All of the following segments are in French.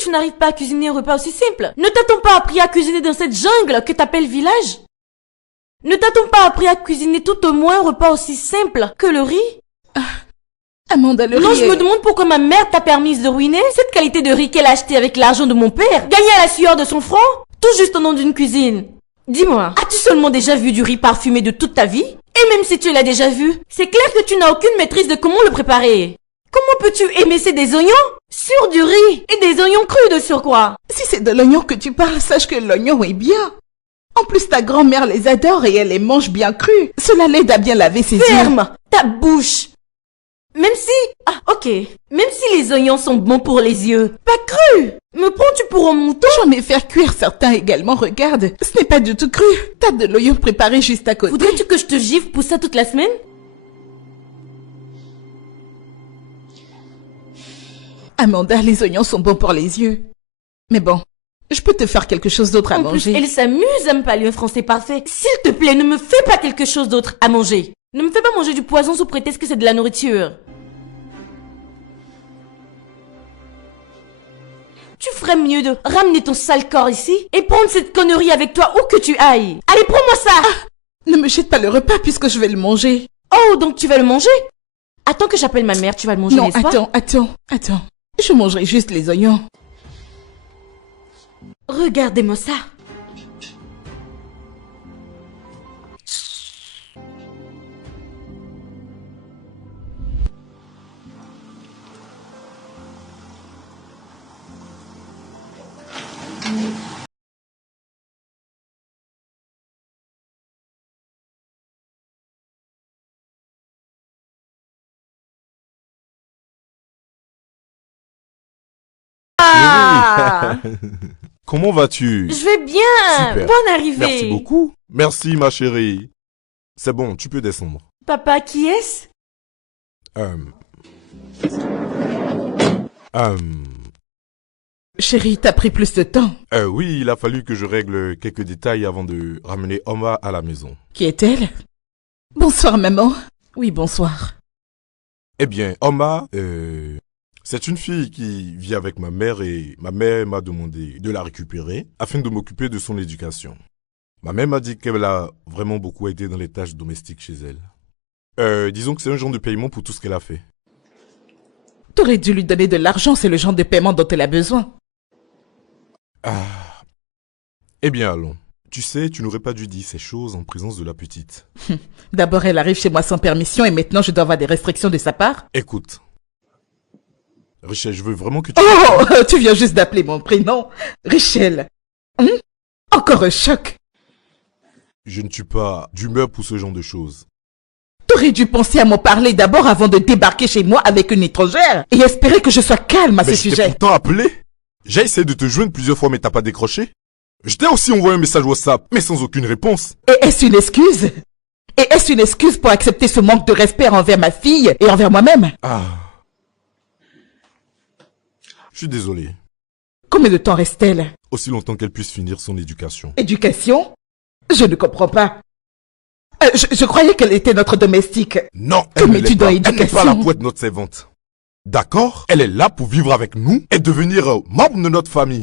que tu n'arrives pas à cuisiner un repas aussi simple? Ne t'a-t-on pas appris à cuisiner dans cette jungle que t'appelles village? Ne t'a-t-on pas appris à cuisiner tout au moins un repas aussi simple que le riz? Amanda, le riz. Non, je me demande pourquoi ma mère t'a permise de ruiner cette qualité de riz qu'elle a acheté avec l'argent de mon père, gagné à la sueur de son front, tout juste au nom d'une cuisine. Dis-moi, as-tu seulement déjà vu du riz parfumé de toute ta vie? Et même si tu l'as déjà vu, c'est clair que tu n'as aucune maîtrise de comment le préparer. Comment peux-tu émesser des oignons sur du riz et des oignons crus de surcroît? Si c'est de l'oignon que tu parles, sache que l'oignon est bien. En plus, ta grand-mère les adore et elle les mange bien crus. Cela l'aide à bien laver ses yeux. Ferme ta bouche. Même si... ok. Même si les oignons sont bons pour les yeux, pas crus. Me prends-tu pour un mouton? J'en ai fait cuire certains également, regarde. Ce n'est pas du tout cru. T'as de l'oignon préparé juste à côté. Voudrais-tu que je te gifle pour ça toute la semaine? Amanda, les oignons sont bons pour les yeux. Mais bon, je peux te faire quelque chose d'autre à En manger. plus, elle s'amuse à me parler un français parfait. S'il te plaît, ne me fais pas quelque chose d'autre à manger. Ne me fais pas manger du poison sous prétexte que c'est de la nourriture. Tu ferais mieux de ramener ton sale corps ici et prendre cette connerie avec toi où que tu ailles. Allez, prends-moi ça! Ne me jette pas le repas puisque je vais le manger. Oh, donc tu vas le manger? Attends que j'appelle ma mère, tu vas le manger, Non, n'est-ce pas? attends. Je mangerai juste les oignons. Regardez-moi ça. Comment vas-tu? Je vais bien. Super. Bonne arrivée. Merci beaucoup. Merci, ma chérie. C'est bon, tu peux descendre. Papa, qui est-ce? Chérie, t'as pris plus de temps. Oui, il a fallu que je règle quelques détails avant de ramener Oma à la maison. Qui est-elle? Bonsoir, maman. Oui, bonsoir. Eh bien, Oma, c'est une fille qui vit avec ma mère et ma mère m'a demandé de la récupérer afin de m'occuper de son éducation. Ma mère m'a dit qu'elle a vraiment beaucoup aidé dans les tâches domestiques chez elle. Disons que c'est un genre de paiement pour tout ce qu'elle a fait. T'aurais dû lui donner de l'argent, c'est le genre de paiement dont elle a besoin. Eh bien, allons. Tu sais, tu n'aurais pas dû dire ces choses en présence de la petite. D'abord, elle arrive chez moi sans permission et maintenant je dois avoir des restrictions de sa part. Écoute. Richel, je veux vraiment que tu... Oh, tu viens juste d'appeler mon prénom. Richel. Encore un choc. Je ne suis pas d'humeur pour ce genre de choses. T'aurais dû penser à m'en parler d'abord avant de débarquer chez moi avec une étrangère et espérer que je sois calme à ce Mais je t'ai sujet. pourtant appelé. J'ai essayé de te joindre plusieurs fois mais t'as pas décroché. Je t'ai aussi envoyé un message WhatsApp mais sans aucune réponse. Et est-ce une excuse? Et est-ce une excuse pour accepter ce manque de respect envers ma fille et envers moi-même? Je suis désolé. Combien de temps reste-t-elle? Aussi longtemps qu'elle puisse finir son éducation. Éducation? Je ne comprends pas. Je croyais qu'elle était notre domestique. Non, Que elle ne mets-tu l'est dans pas. Elle n'est l'éducation? pas là pour être notre servante. D'accord? Elle est là pour vivre avec nous et devenir membre de notre famille.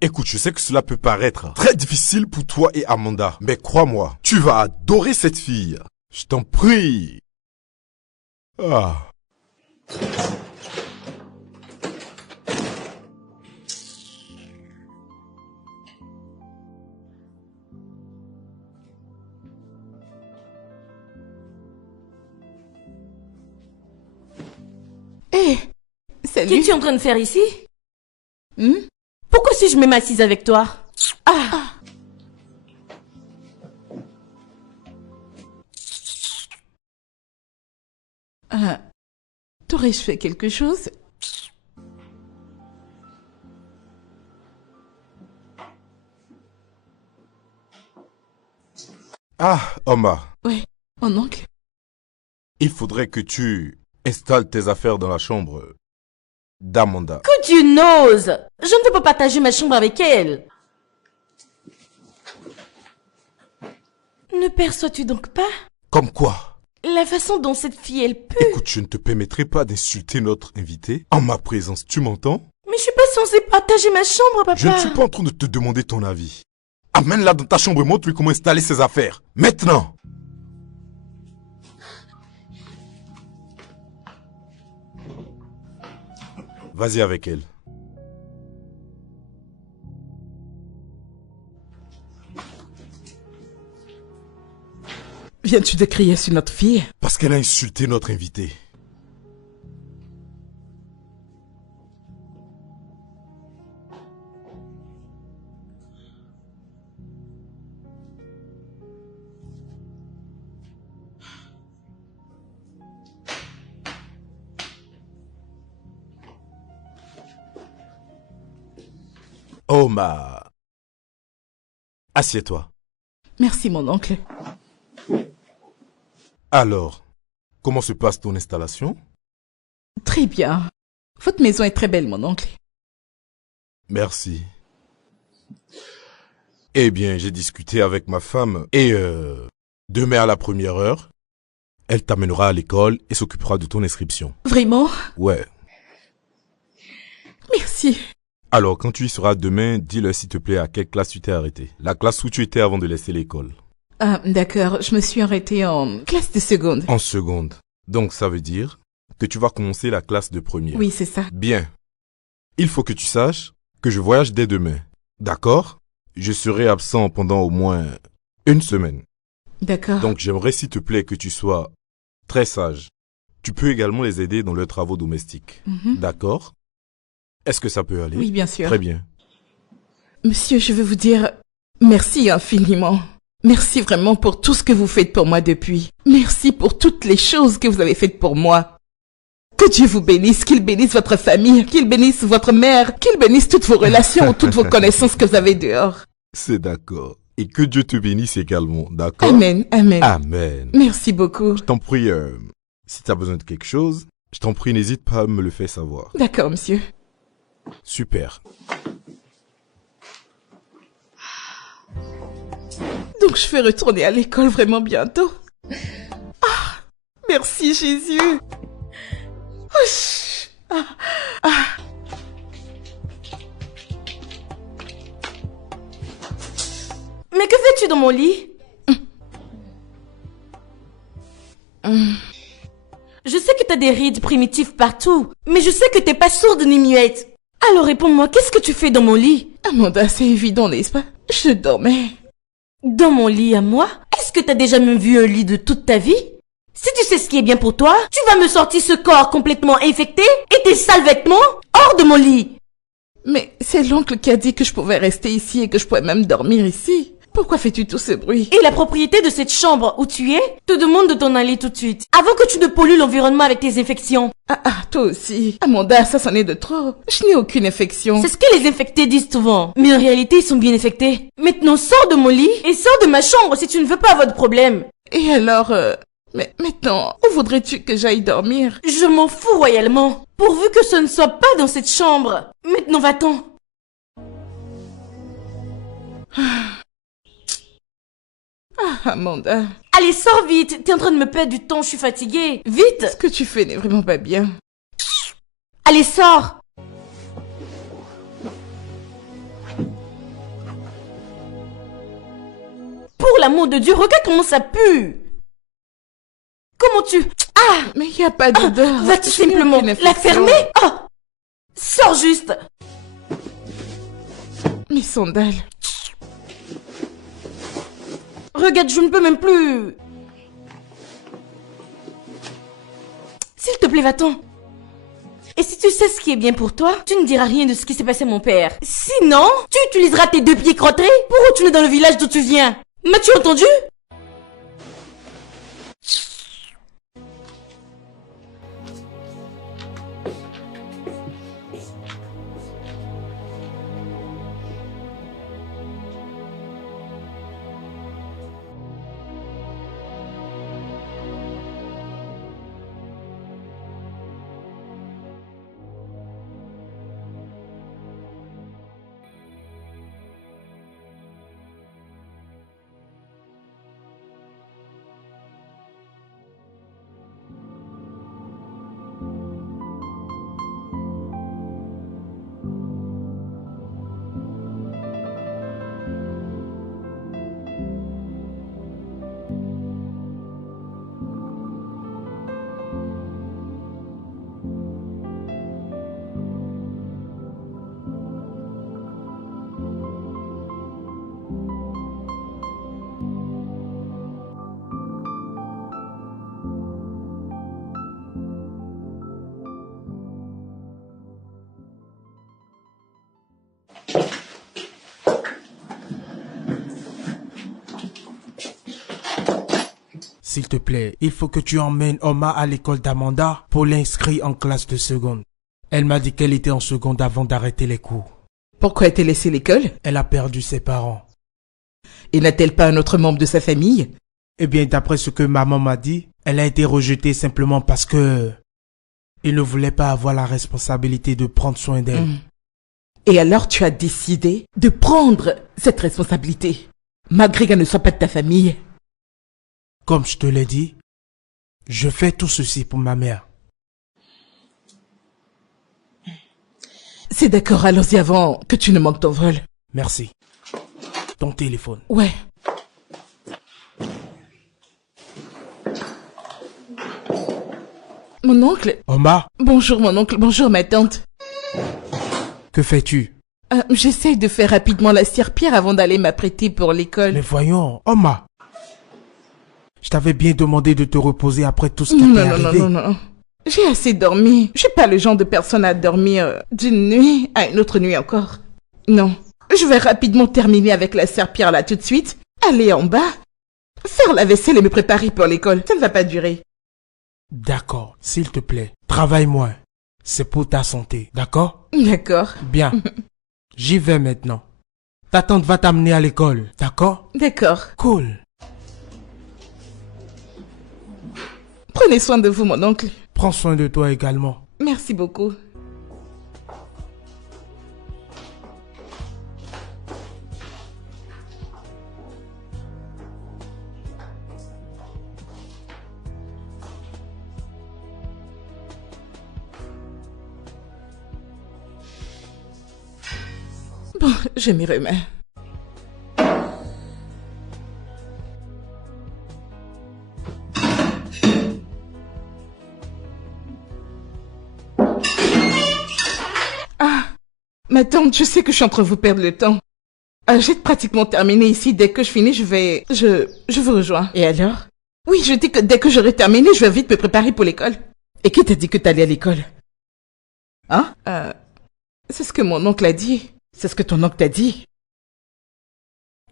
Écoute, je sais que cela peut paraître très difficile pour toi et Amanda, mais crois-moi, tu vas adorer cette fille. Je t'en prie. Salut. Qu'es-tu en train de faire ici? Pourquoi suis-je même assise avec toi? T'aurais-je fait quelque chose? Oma, Ouais, mon oncle. il faudrait que tu installes tes affaires dans la chambre d'Amanda. Que Dieu n'ose! Je ne peux pas partager ma chambre avec elle. Ne perçois-tu donc pas Comme quoi? la façon dont cette fille elle pue? Écoute, je ne te permettrai pas d'insulter notre invité en ma présence, tu m'entends? Mais je suis pas censée partager ma chambre, papa. Je ne suis pas en train de te demander ton avis. Amène-la dans ta chambre et montre-lui comment installer ses affaires. Maintenant! Vas-y avec elle. Viens-tu de crier sur notre fille? Parce qu'elle a insulté notre invité. Omar. Assieds-toi. Merci, mon oncle. Alors, comment se passe ton installation? Très bien. Votre maison est très belle, mon oncle. Merci. Eh bien, j'ai discuté avec ma femme et demain à la première heure, elle t'amènera à l'école et s'occupera de ton inscription. Vraiment? Ouais. Merci. Alors, quand tu y seras demain, dis-leur s'il te plaît à quelle classe tu t'es arrêté. La classe où tu étais avant de laisser l'école. Ah, d'accord. Je me suis arrêtée en classe de seconde. En seconde. Donc, ça veut dire que tu vas commencer la classe de première. Oui, c'est ça. Bien. Il faut que tu saches que je voyage dès demain. D'accord? Je serai absent pendant au moins une semaine. D'accord. Donc, j'aimerais s'il te plaît que tu sois très sage. Tu peux également les aider dans leurs travaux domestiques. D'accord? Est-ce que ça peut aller? Oui, bien sûr. Très bien. Monsieur, je veux vous dire merci infiniment. Merci vraiment pour tout ce que vous faites pour moi depuis. Merci pour toutes les choses que vous avez faites pour moi. Que Dieu vous bénisse, qu'il bénisse votre famille, qu'il bénisse votre mère, qu'il bénisse toutes vos relations, toutes vos connaissances que vous avez dehors. C'est d'accord. Et que Dieu te bénisse également. D'accord? Amen, amen. Amen. Merci beaucoup. Je t'en prie, si tu as besoin de quelque chose, je t'en prie, n'hésite pas à me le faire savoir. D'accord, monsieur. Super. Donc je vais retourner à l'école vraiment bientôt. Ah, merci Jésus. Ouch. Mais que fais-tu dans mon lit? Je sais que t'as des rides primitives partout, mais je sais que t'es pas sourde ni muette. Alors réponds-moi, qu'est-ce que tu fais dans mon lit? Amanda, c'est évident, n'est-ce pas? Je dormais. Dans mon lit à moi? Est-ce que t'as déjà même vu un lit de toute ta vie? Si tu sais ce qui est bien pour toi, tu vas me sortir ce corps complètement infecté et tes sales vêtements hors de mon lit. Mais c'est l'oncle qui a dit que je pouvais rester ici et que je pouvais même dormir ici. Pourquoi fais-tu tout ce bruit? Et la propriété de cette chambre où tu es te demande de t'en aller tout de suite, avant que tu ne pollues l'environnement avec tes infections. Ah, toi aussi. Amanda, ça c'en est de trop. Je n'ai aucune infection. C'est ce que les infectés disent souvent, mais en réalité ils sont bien infectés. Maintenant sors de mon lit et sors de ma chambre si tu ne veux pas avoir de problème. Et alors, mais maintenant, où voudrais-tu que j'aille dormir? Je m'en fous royalement, pourvu que ce ne soit pas dans cette chambre. Maintenant va-t'en. Ah, Amanda, Allez, sors vite, t'es en train de me perdre du temps, je suis fatiguée. Vite. ce que tu fais n'est vraiment pas bien. Allez, sors. Pour l'amour de Dieu, regarde comment ça pue. Comment tu... Ah, Mais il n'y a pas d'odeur. vas-tu Je n'ai simplement aucune la infection. fermer? Ah, sors juste. Mes sandales. Regarde, je ne peux même plus. S'il te plaît, va-t'en. Et si tu sais ce qui est bien pour toi, tu ne diras rien de ce qui s'est passé à mon père. Sinon, tu utiliseras tes deux pieds crottés pour retourner dans le village d'où tu viens. M'as-tu entendu? s'il te plaît, il faut que tu emmènes Oma à l'école d'Amanda pour l'inscrire en classe de seconde. Elle m'a dit qu'elle était en seconde avant d'arrêter les cours. Pourquoi a-t-elle laissé l'école? Elle a perdu ses parents. Et n'a-t-elle pas un autre membre de sa famille? Eh bien, d'après ce que maman m'a dit, elle a été rejetée simplement parce que il ne voulait pas avoir la responsabilité de prendre soin d'elle. Et alors tu as décidé de prendre cette responsabilité, malgré qu'elle ne soit pas de ta famille. Comme je te l'ai dit, je fais tout ceci pour ma mère. C'est d'accord, allons-y avant que tu ne manques ton vol. Merci. Ton téléphone. Ouais. Mon oncle? Oma, Bonjour mon oncle, bonjour ma tante. que fais-tu? J'essaye de faire rapidement la serpillère avant d'aller m'apprêter pour l'école. Mais voyons, Oma. Je t'avais bien demandé de te reposer après tout ce qui t'est arrivé. Non. J'ai assez dormi. Je suis pas le genre de personne à dormir d'une nuit à une autre nuit encore. Non. Je vais rapidement terminer avec la serpillère là tout de suite, aller en bas, faire la vaisselle et me préparer pour l'école. Ça ne va pas durer. D'accord, s'il te plaît, travaille moins. C'est pour ta santé, d'accord? D'accord. Bien. J'y vais maintenant. Ta tante va t'amener à l'école, d'accord? D'accord. Cool. Prenez soin de vous, mon oncle. Prends soin de toi également. Merci beaucoup. Bon, je m'y remets. Ma tante, je sais que je suis en train de vous perdre le temps. J'ai pratiquement terminé ici. Dès que je finis, je vous rejoins. Et alors? Oui, je dis que dès que j'aurai terminé, je vais vite me préparer pour l'école. Et qui t'a dit que t'allais à l'école? Hein? C'est ce que mon oncle a dit. C'est ce que ton oncle t'a dit.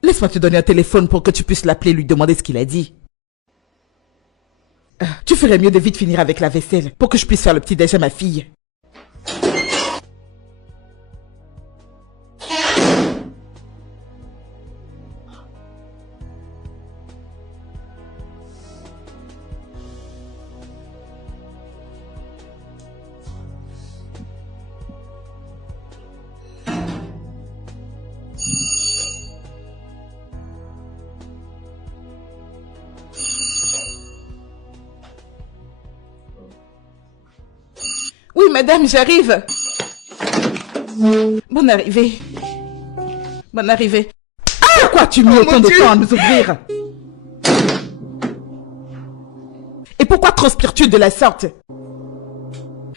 Laisse-moi te donner un téléphone pour que tu puisses l'appeler et lui demander ce qu'il a dit. Tu ferais mieux de vite finir avec la vaisselle pour que je puisse faire le petit-déj à ma fille. Oui, madame, j'arrive. Bonne arrivée. Bonne arrivée. Pourquoi tu mets autant de temps à nous ouvrir? Et pourquoi transpires-tu de la sorte?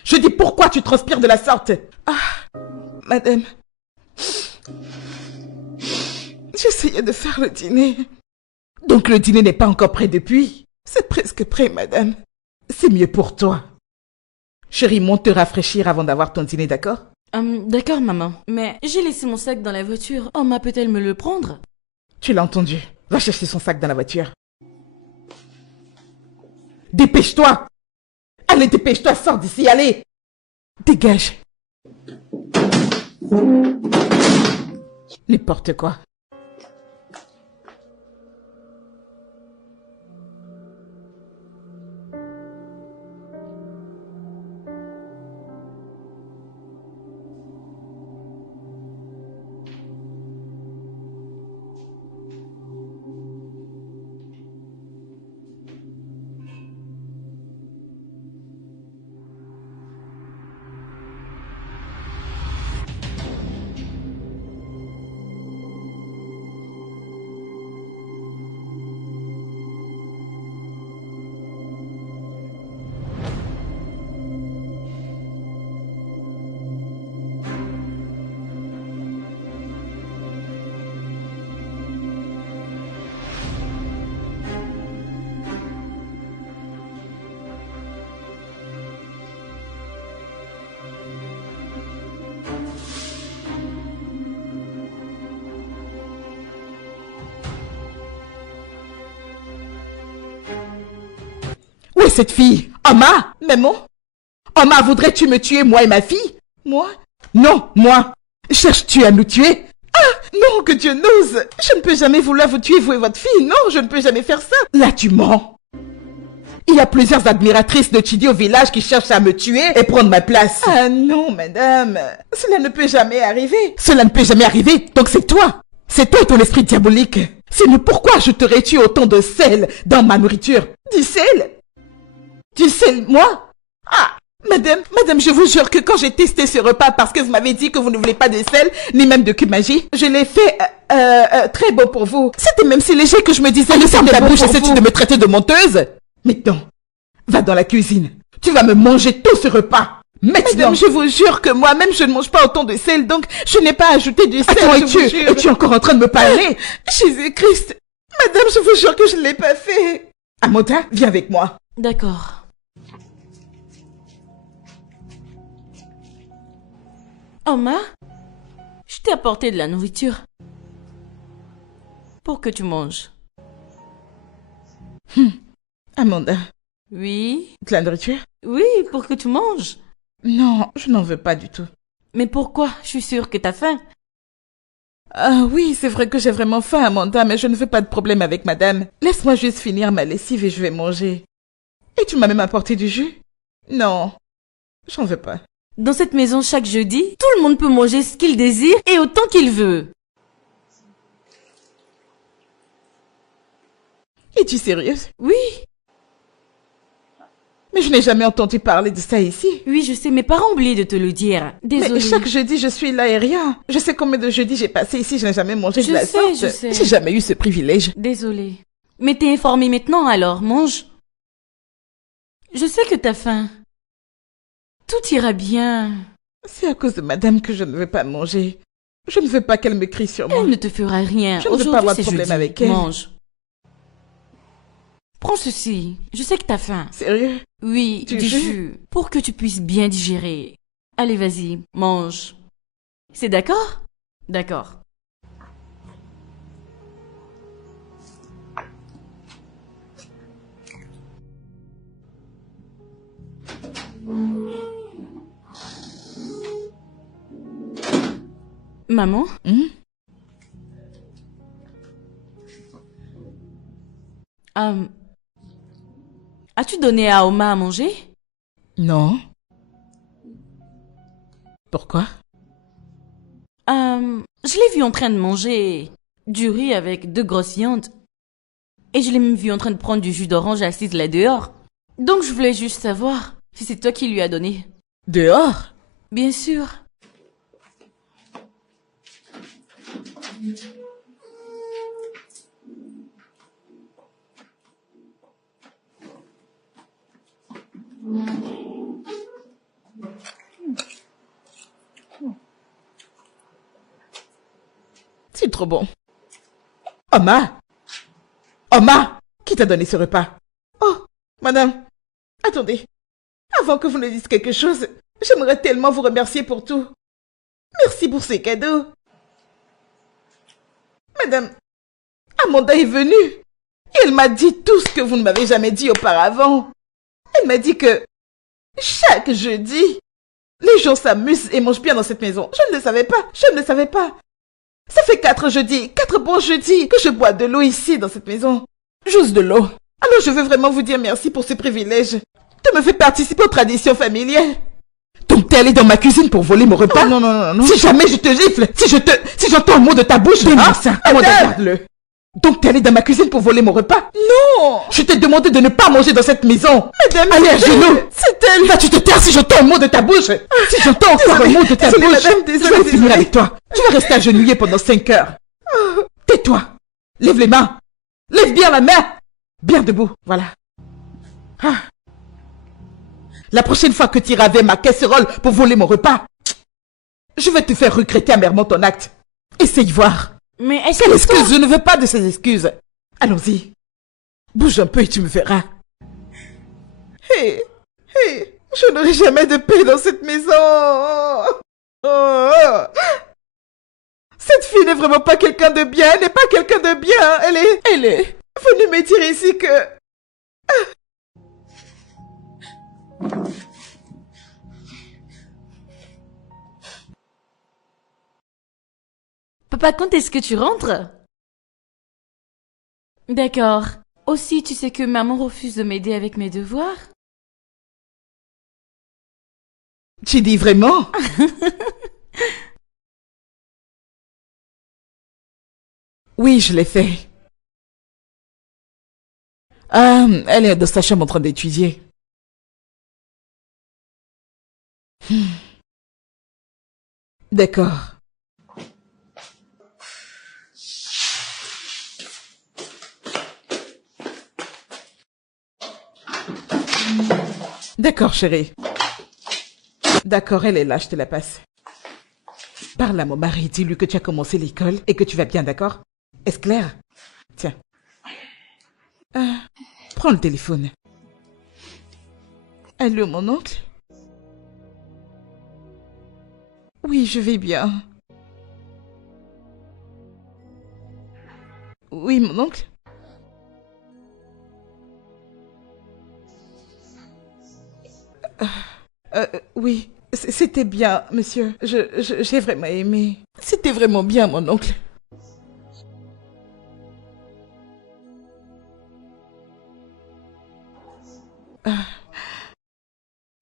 Je dis pourquoi tu transpires de la sorte? Madame. J'essayais de faire le dîner. Donc le dîner n'est pas encore prêt depuis? C'est presque prêt, madame. C'est mieux pour toi. Chérie, monte te rafraîchir avant d'avoir ton dîner, d'accord? D'accord, maman. Mais j'ai laissé mon sac dans la voiture. Oma peut-elle me le prendre? Tu l'as entendu. Va chercher son sac dans la voiture. Dépêche-toi! Allez, dépêche-toi, sors d'ici, allez! Dégage! N'importe quoi. cette fille? Oma? Maman? Oma, voudrais-tu me tuer, moi et ma fille? Moi? Non, moi. Cherches-tu à nous tuer? Ah, non, que Dieu n'ose. Je ne peux jamais vouloir vous tuer, vous et votre fille. Non, je ne peux jamais faire ça. Là, tu mens. Il y a plusieurs admiratrices de Chidi au village qui cherchent à me tuer et prendre ma place. Ah non, madame. Cela ne peut jamais arriver. Cela ne peut jamais arriver, donc c'est toi. C'est toi et ton esprit diabolique. Sinon, pourquoi ajouterais-tu autant de sel dans ma nourriture? Du sel? Du sel, moi? Ah, madame, je vous jure que quand j'ai testé ce repas parce que vous m'avez dit que vous ne voulez pas de sel, ni même de cube magie, je l'ai fait très bon pour vous. C'était même si léger que je me disais, ne ferme ta bouche, essaies-tu de me traiter de menteuse? Maintenant, va dans la cuisine. Tu vas me manger tout ce repas. Maintenant. Madame, je vous jure que moi-même, je ne mange pas autant de sel, donc je n'ai pas ajouté du sel. Attends, es-tu encore en train de me parler? Jésus-Christ. Madame, je vous jure que je ne l'ai pas fait. Amanda, viens avec moi. D'accord. Oma, je t'ai apporté de la nourriture. Pour que tu manges. Amanda. Oui? De la nourriture? Oui, pour que tu manges. Non, je n'en veux pas du tout. Mais pourquoi? Je suis sûre que t'as faim. Ah oui, c'est vrai que j'ai vraiment faim, Amanda, mais je ne veux pas de problème avec madame. Laisse-moi juste finir ma lessive et je vais manger. Et tu m'as même apporté du jus? Non, j'en veux pas. Dans cette maison, chaque jeudi, tout le monde peut manger ce qu'il désire et autant qu'il veut. Es-tu sérieuse? Oui. Mais je n'ai jamais entendu parler de ça ici. Oui, je sais, mes parents ont oublié de te le dire. Désolée. Mais chaque jeudi, je suis là et rien. Je sais combien de jeudis j'ai passé ici, je n'ai jamais mangé de la sorte. Je sais. J'ai jamais eu ce privilège. Désolée. Mais t'es informée maintenant alors, mange. Je sais que t'as faim. Tout ira bien. C'est à cause de madame que je ne veux pas manger. Je ne veux pas qu'elle me crie sur moi. Elle ne te fera rien. Je ne veux pas avoir de problème avec elle. Mange. Prends ceci. Je sais que t'as faim. Sérieux? Oui, du jus. Pour que tu puisses bien digérer. Allez, vas-y, mange. C'est d'accord? D'accord. Maman? As-tu donné à Oma à manger? Non. Pourquoi? Je l'ai vu en train de manger du riz avec 2 grosses viandes. Et je l'ai même vu en train de prendre du jus d'orange assise là dehors. Donc je voulais juste savoir si c'est toi qui lui as donné. Dehors? Bien sûr. C'est trop bon. Oma! Oma! Qui t'a donné ce repas? Oh, madame, attendez. Avant que vous ne disiez quelque chose, j'aimerais tellement vous remercier pour tout. Merci pour ces cadeaux. Madame, Amanda est venue. Et elle m'a dit tout ce que vous ne m'avez jamais dit auparavant. Elle m'a dit que chaque jeudi, les gens s'amusent et mangent bien dans cette maison. Je ne le savais pas. Je ne le savais pas. Ça fait 4 jeudis, 4 bons jeudis que je bois de l'eau ici dans cette maison. Juste de l'eau. Alors je veux vraiment vous dire merci pour ce privilège de me faire participer aux traditions familiales. Donc t'es allé dans ma cuisine pour voler mon repas? Non, non, non, non. Si jamais je te gifle, si j'entends un mot de ta bouche, donne-moi ça. Regarde-le. Donc t'es allé dans ma cuisine pour voler mon repas? Non. Je t'ai demandé de ne pas manger dans cette maison. Madame, allez à genoux. C'est elle. Va, tu te taires si j'entends un mot de ta bouche. Si j'entends encore un mot de ta bouche, madame, je vais finir avec toi. Tu vas rester agenouillé pendant 5 heures. Tais-toi. Lève les mains. Lève bien la main. Bien debout. Voilà. Ah. La prochaine fois que tu iras avec ma casserole pour voler mon repas, je vais te faire regretter amèrement ton acte. Essaye voir. Mais est-ce Quelle excuse? Je ne veux pas de ces excuses. Allons-y. Bouge un peu et tu me verras. Hé, je n'aurai jamais de paix dans cette maison. Oh. Cette fille n'est vraiment pas quelqu'un de bien. Elle n'est pas quelqu'un de bien. Elle est venue me dire ici que... Papa, quand est-ce que tu rentres? D'accord. Aussi, tu sais que maman refuse de m'aider avec mes devoirs? Tu dis vraiment? Oui, je l'ai fait. Elle est dans sa chambre en train d'étudier. D'accord. D'accord, chérie. D'accord, elle est là, je te la passe. Parle à mon mari, dis-lui que tu as commencé l'école et que tu vas bien, d'accord? Est-ce clair? Tiens. Prends le téléphone. Allô, mon oncle? Oui, je vais bien. Oui, mon oncle? Oui, c'était bien, monsieur. J'ai vraiment aimé. C'était vraiment bien, mon oncle.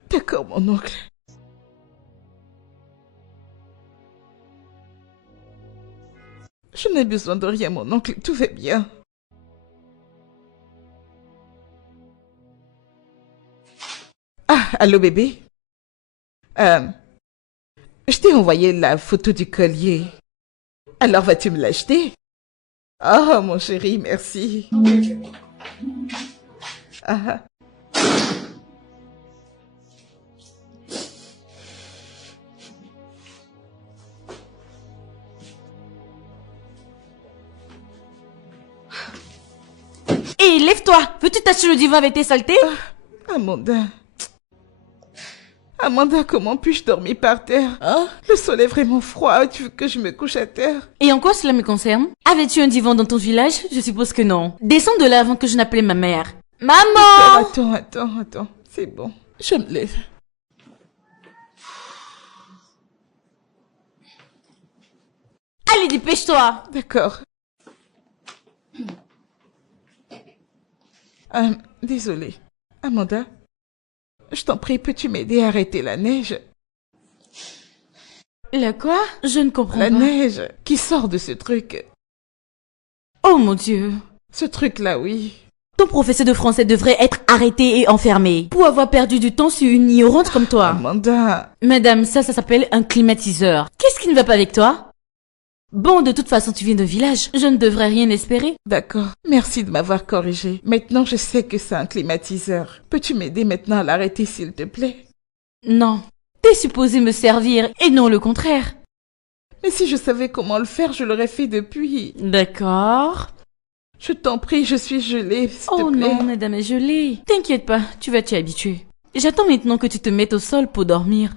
D'accord, mon oncle. Je n'ai besoin de rien, mon oncle. Tout va bien. Allô, bébé? Je t'ai envoyé la photo du collier. Alors, vas-tu me l'acheter? Oh, mon chéri, merci. Hé, lève-toi! Veux-tu tâcher le divan avec tes saletés? Amanda. Amanda, comment puis-je dormir par terre? Le sol est vraiment froid. Tu veux que je me couche à terre? Et en quoi cela me concerne? Avais-tu un divan dans ton village? Je suppose que non. Descends de là avant que je n'appelle ma mère. Maman! Attends. C'est bon. Je me lève. Allez, dépêche-toi! D'accord. Désolée. Amanda, je t'en prie, peux-tu m'aider à arrêter la neige? Le quoi? Je ne comprends La pas. neige qui sort de ce truc. Oh mon Dieu. Ce truc-là, oui. Ton professeur de français devrait être arrêté et enfermé pour avoir perdu du temps sur une ignorante comme toi. Amanda. Madame, ça s'appelle un climatiseur. Qu'est-ce qui ne va pas avec toi? Bon, de toute façon, tu viens d'un village. Je ne devrais rien espérer. D'accord. Merci de m'avoir corrigé. Maintenant, je sais que c'est un climatiseur. Peux-tu m'aider maintenant à l'arrêter, s'il te plaît? Non. T'es supposé me servir et non le contraire. Mais si je savais comment le faire, je l'aurais fait depuis. D'accord. Je t'en prie, je suis gelée, s'il te Oh plaît. non, madame est gelée. T'inquiète pas, tu vas t'y habituer. J'attends maintenant que tu te mettes au sol pour dormir.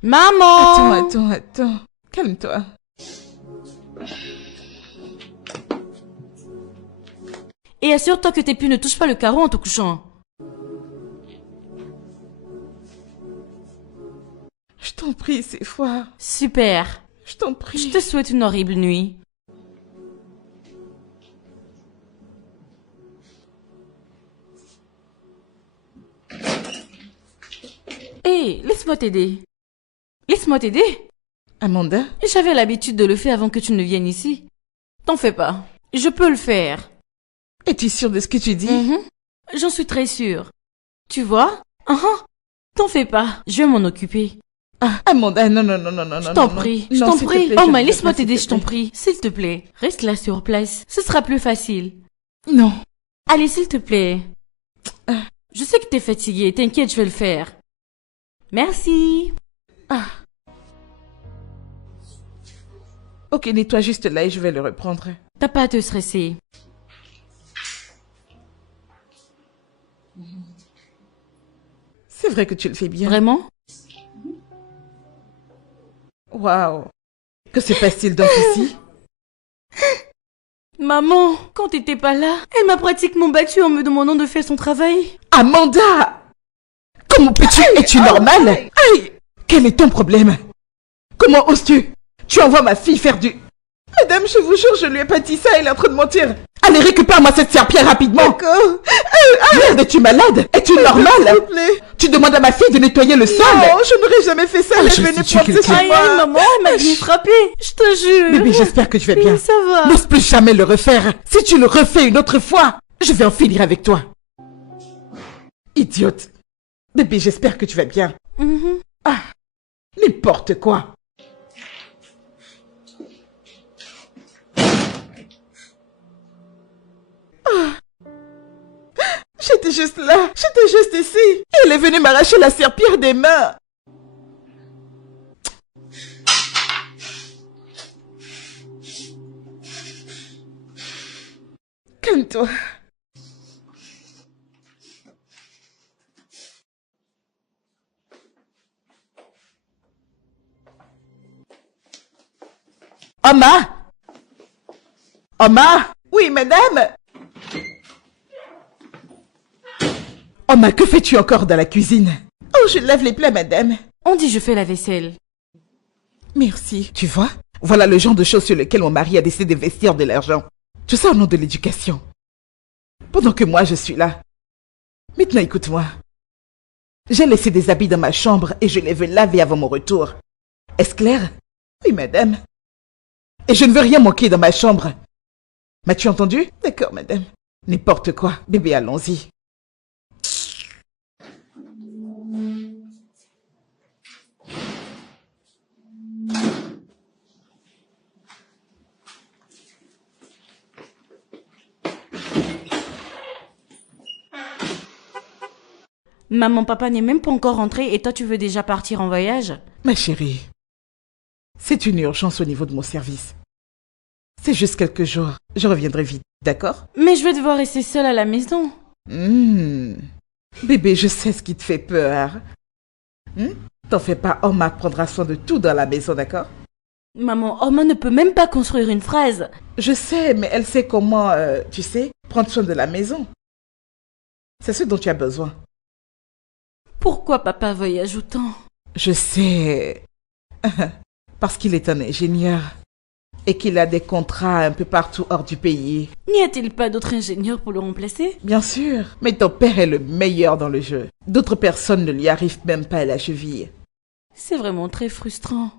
Maman! Attends. Calme-toi. Et assure-toi que tes pieds ne touchent pas le carreau en te couchant. Je t'en prie, c'est froid. Super. Je t'en prie. Je te souhaite une horrible nuit. Hé, laisse-moi t'aider. Laisse-moi t'aider. Amanda? J'avais l'habitude de le faire avant que tu ne viennes ici. T'en fais pas. Je peux le faire. Es-tu sûre de ce que tu dis? J'en suis très sûre. Tu vois? T'en fais pas. Je vais m'en occuper. Amanda, non. Je t'en prie. Je Non, t'en s'il te prie. plaît, Oh, je mais ne veux laisse-moi pas, t'aider, s'il je te t'en plaît. prie. S'il te plaît. Reste là sur place. Ce sera plus facile. Non. Allez, s'il te plaît. Je sais que t'es fatiguée. T'inquiète, je vais le faire. Merci. Ok, nettoie juste là et je vais le reprendre. T'as pas à te stresser. C'est vrai que tu le fais bien. Vraiment? Waouh. Que se passe-t-il donc ici? Maman, quand t'étais pas là, elle m'a pratiquement battue en me demandant de faire son travail. Amanda! Comment peux-tu? Es-tu normale? Aïe! Quel est ton problème? Comment oses-tu? Tu envoies ma fille faire du... Madame, je vous jure, je lui ai pas dit ça, elle est en train de mentir. Allez, récupère-moi cette serpillère rapidement. D'accord. Merde, es-tu malade? Es-tu normale? S'il vous plaît. Tu demandes à ma fille de nettoyer le sol? Non, je n'aurais jamais fait ça, elle est venue prendre ce Aïe, aïe, maman, elle m'a dit frapper, je te jure. Bébé, j'espère que tu vas bien. Oui, ça va. N'ose plus jamais le refaire. Si tu le refais une autre fois, je vais en finir avec toi. Idiote. Bébé, j'espère que tu vas bien. Ah, n'importe quoi. J'étais juste là, j'étais juste ici. Et elle est venue m'arracher la serpillère des mains. Calme-toi. Oma? Oma? Oui, madame? Oma, que fais-tu encore dans la cuisine? Oh, je lave les plats, madame. On dit je fais la vaisselle. Merci. Tu vois? Voilà le genre de choses sur lesquelles mon mari a décidé d'investir de l'argent. Tout ça au nom de l'éducation. Pendant que moi, je suis là. Maintenant, écoute-moi. J'ai laissé des habits dans ma chambre et je les veux laver avant mon retour. Est-ce clair? Oui, madame. Et je ne veux rien manquer dans ma chambre. M'as-tu entendu? D'accord, madame. N'importe quoi. Bébé, allons-y. Maman, papa n'est même pas encore rentré et toi tu veux déjà partir en voyage? Ma chérie, c'est une urgence au niveau de mon service. C'est juste quelques jours. Je reviendrai vite, d'accord? Mais je vais devoir rester seule à la maison. Bébé, je sais ce qui te fait peur. T'en fais pas, Oma prendra soin de tout dans la maison, d'accord? Maman, Oma ne peut même pas construire une phrase. Je sais, mais elle sait comment, tu sais, prendre soin de la maison. C'est ce dont tu as besoin. Pourquoi papa voyage autant? Je sais. Parce qu'il est un ingénieur. Et qu'il a des contrats un peu partout hors du pays. N'y a-t-il pas d'autres ingénieurs pour le remplacer? Bien sûr, mais ton père est le meilleur dans le jeu. D'autres personnes ne lui arrivent même pas à la cheville. C'est vraiment très frustrant.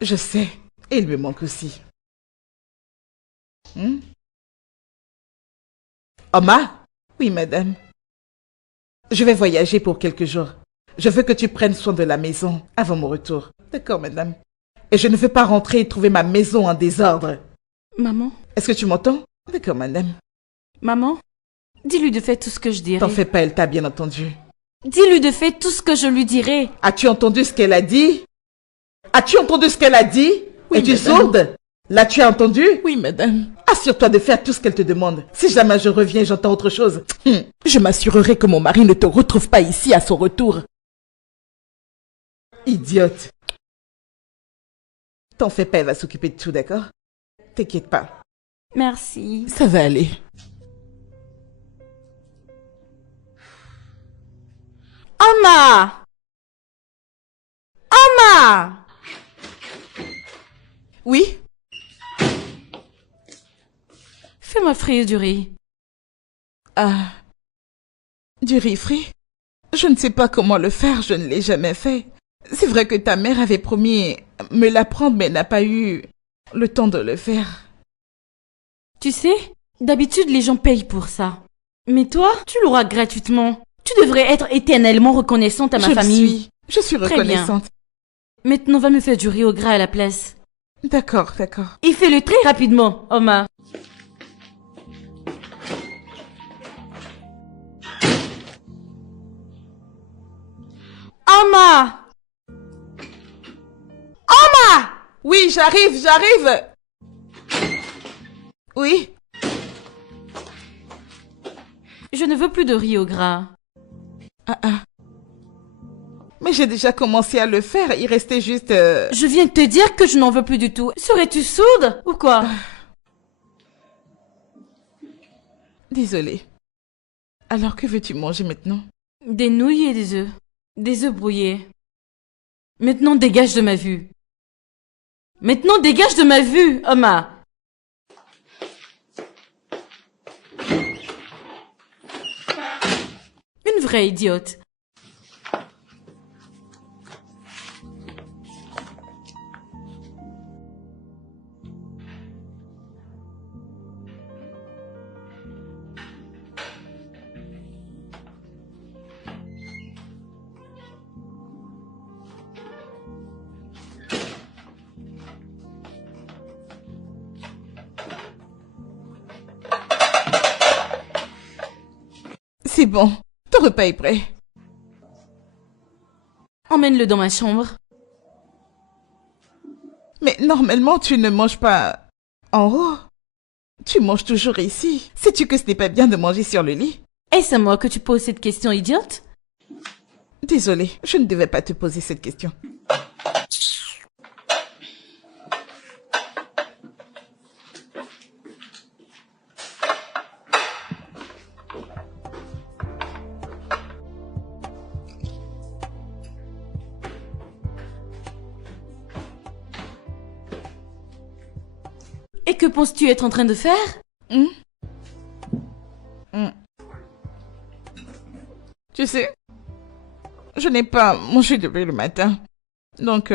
Je sais, et il me manque aussi. Oma? Oui, madame. Je vais voyager pour quelques jours. Je veux que tu prennes soin de la maison avant mon retour. D'accord, madame. Et je ne veux pas rentrer et trouver ma maison en désordre. Maman? Est-ce que tu m'entends? D'accord, madame. Maman? Dis-lui de faire tout ce que je dirai. T'en fais pas, elle t'a bien entendu. Dis-lui de faire tout ce que je lui dirai. As-tu entendu ce qu'elle a dit? As-tu entendu ce qu'elle a dit? Oui, es-tu madame. sourde? L'as-tu entendu? Oui, madame. Assure-toi de faire tout ce qu'elle te demande. Si jamais je reviens, j'entends autre chose. Je m'assurerai que mon mari ne te retrouve pas ici à son retour. Idiote. T'en fais pas, elle va s'occuper de tout, d'accord? T'inquiète pas. Merci. Ça va aller. Oma! Oma! Oui? Fais-moi frire du riz. Ah. Du riz frit? Je ne sais pas comment le faire, je ne l'ai jamais fait. C'est vrai que ta mère avait promis me l'apprendre, mais n'a pas eu le temps de le faire. Tu sais, d'habitude les gens payent pour ça. Mais toi, tu l'auras gratuitement. Tu devrais être éternellement reconnaissante à ma famille. Je suis Très bien. reconnaissante. Maintenant, va me faire du riz au gras à la place. D'accord, d'accord. Et fais-le très rapidement, Oma. Oma! Oma! Oui, j'arrive. Oui? Je ne veux plus de riz au gras. Ah. Mais j'ai déjà commencé à le faire, il restait juste... Je viens de te dire que je n'en veux plus du tout. Serais-tu sourde ou quoi? Désolée. Alors que veux-tu manger maintenant? Des nouilles et des œufs. Des œufs brouillés. Maintenant, dégage de ma vue. Maintenant, dégage de ma vue, Oma. Une vraie idiote. C'est bon, ton repas est prêt. Emmène-le dans ma chambre. Mais normalement, tu ne manges pas en haut. Tu manges toujours ici. Sais-tu que ce n'est pas bien de manger sur le lit? Est-ce à moi que tu poses cette question idiote? Désolée, je ne devais pas te poser cette question. Et que penses-tu être en train de faire? Tu sais, je n'ai pas mangé depuis le matin. Donc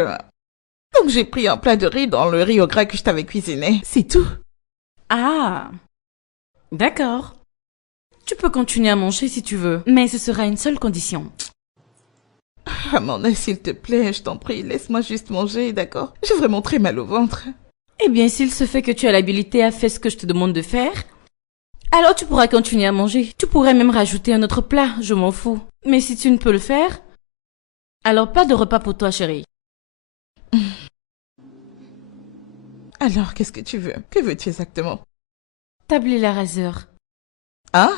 j'ai pris un plat de riz dans le riz au gras que je t'avais cuisiné. C'est tout. Ah, d'accord. Tu peux continuer à manger si tu veux, mais ce sera une seule condition. Amanda, s'il te plaît, je t'en prie, laisse-moi juste manger, d'accord? J'ai vraiment très mal au ventre. Eh bien, s'il se fait que tu as l'habilité à faire ce que je te demande de faire, alors tu pourras continuer à manger. Tu pourrais même rajouter un autre plat, je m'en fous. Mais si tu ne peux le faire, alors pas de repas pour toi, chérie. Alors, qu'est-ce que tu veux? Que veux-tu exactement? Tabula rasa. Hein?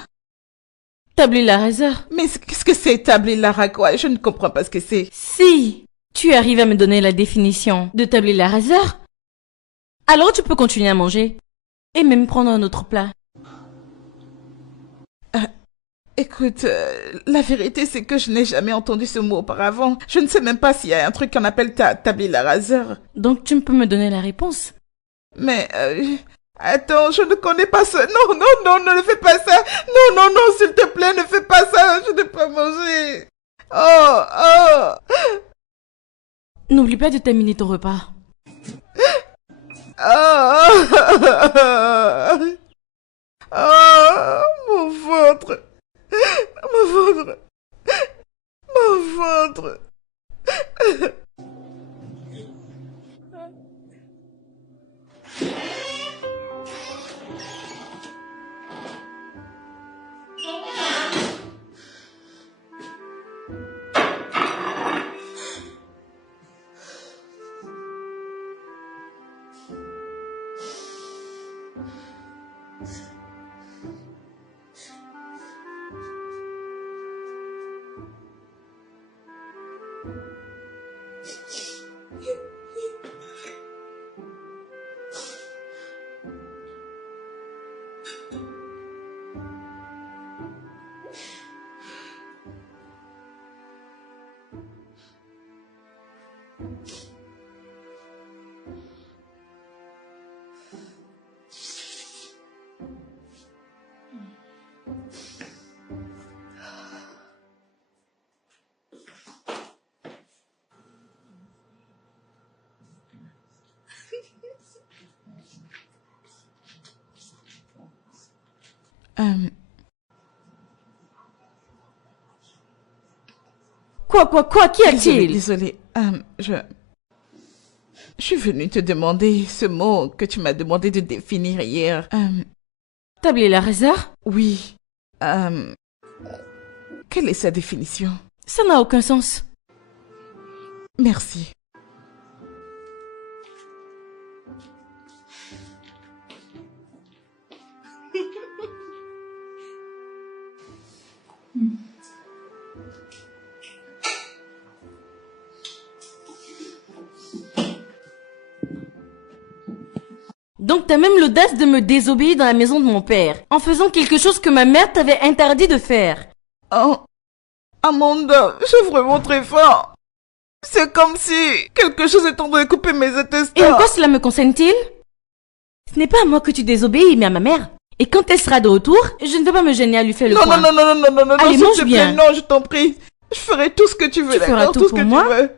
Tabula rasa. Mais qu'est-ce que c'est tabula rasa quoi? Je ne comprends pas ce que c'est. Si tu arrives à me donner la définition de tabula rasa, alors tu peux continuer à manger. Et même prendre un autre plat. Écoute, la vérité c'est que je n'ai jamais entendu ce mot auparavant. Je ne sais même pas s'il y a un truc qu'on appelle tabula rasa. Donc tu peux me donner la réponse. Mais, attends, je ne connais pas ça. Non, non, non, ne fais pas ça. Non, non, non, s'il te plaît, ne fais pas ça. Je n'ai pas mangé. Oh, oh. N'oublie pas de terminer ton repas. Oh, oh, mon ventre. Mon ventre. Mon ventre. Quoi, qu'y a-t-il? Désolée, je suis venue te demander ce mot que tu m'as demandé de définir hier. Tabula rasa? Oui. Quelle est sa définition? Ça n'a aucun sens. Merci. Donc t'as même l'audace de me désobéir dans la maison de mon père, en faisant quelque chose que ma mère t'avait interdit de faire. Oh, Amanda, j'ai vraiment très faim. C'est comme si quelque chose est en train de couper mes intestins. Et en quoi cela me concerne-t-il? Ce n'est pas à moi que tu désobéis, mais à ma mère. Et quand elle sera de retour, je ne vais pas me gêner à lui faire le point. Non, Allez, s'il mange te bien. plaît, non, je t'en prie. Je ferai tout ce que tu veux, Tu feras d'accord? tout Tout ce pour que moi? tu veux.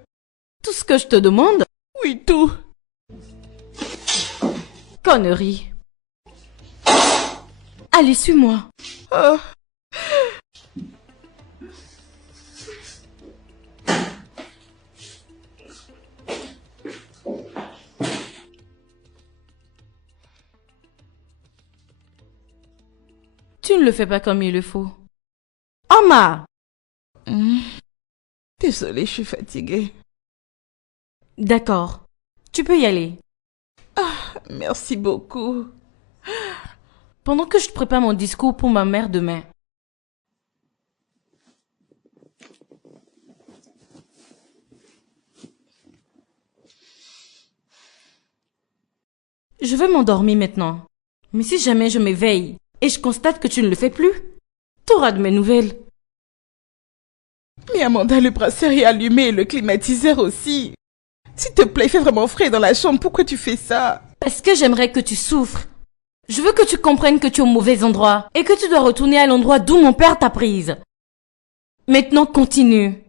Tout ce que je te demande? Oui, tout. Connerie. Allez, suis-moi. Ah. Tu ne le fais pas comme il le faut. Oma! Désolée, je suis fatiguée. D'accord. Tu peux y aller. Merci beaucoup. Pendant que je te prépare mon discours pour ma mère demain. Je vais m'endormir maintenant. Mais si jamais je m'éveille et je constate que tu ne le fais plus, t'auras de mes nouvelles. Mais Amanda, le brasseur est allumé et le climatiseur aussi. S'il te plaît, il fait vraiment frais dans la chambre. Pourquoi tu fais ça? Parce que j'aimerais que tu souffres. Je veux que tu comprennes que tu es au mauvais endroit et que tu dois retourner à l'endroit d'où mon père t'a prise. Maintenant, continue.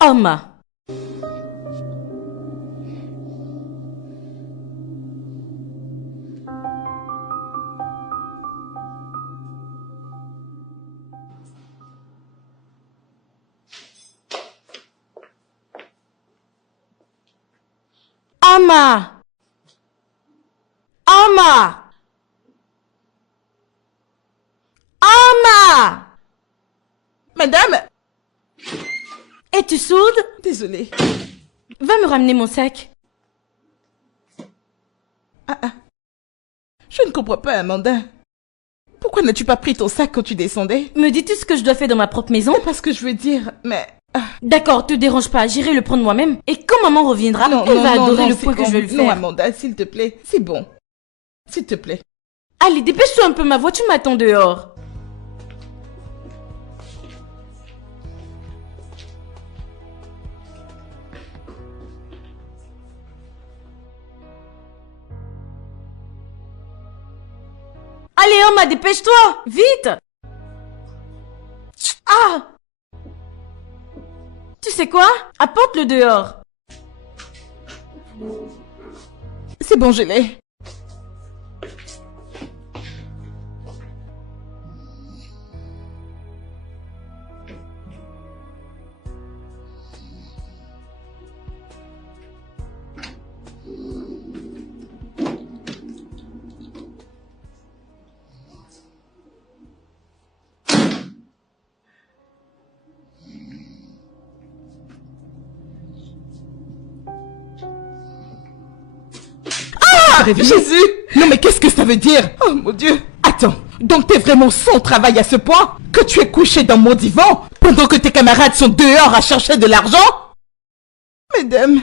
Oma. Oma. Oma. Oma. Madame! Es-tu sourde? Désolée. Va me ramener mon sac. Je ne comprends pas, Amanda. Pourquoi n'as-tu pas pris ton sac quand tu descendais? Me dis-tu ce que je dois faire dans ma propre maison? Parce que je veux dire, mais... D'accord, te dérange pas, j'irai le prendre moi-même. Et quand maman reviendra, elle va adorer le point que je vais lui faire. Non, Amanda, s'il te plaît, c'est bon. S'il te plaît. Allez, dépêche-toi un peu, ma voiture m'attend dehors. Allez, Oma, dépêche-toi! Vite! Ah! Tu sais quoi? Apporte-le dehors. C'est bon, je l'ai. Jésus! Non mais qu'est-ce que ça veut dire? Oh mon Dieu! Attends, donc t'es vraiment sans travail à ce point? Que tu es couché dans mon divan pendant que tes camarades sont dehors à chercher de l'argent? Mesdames,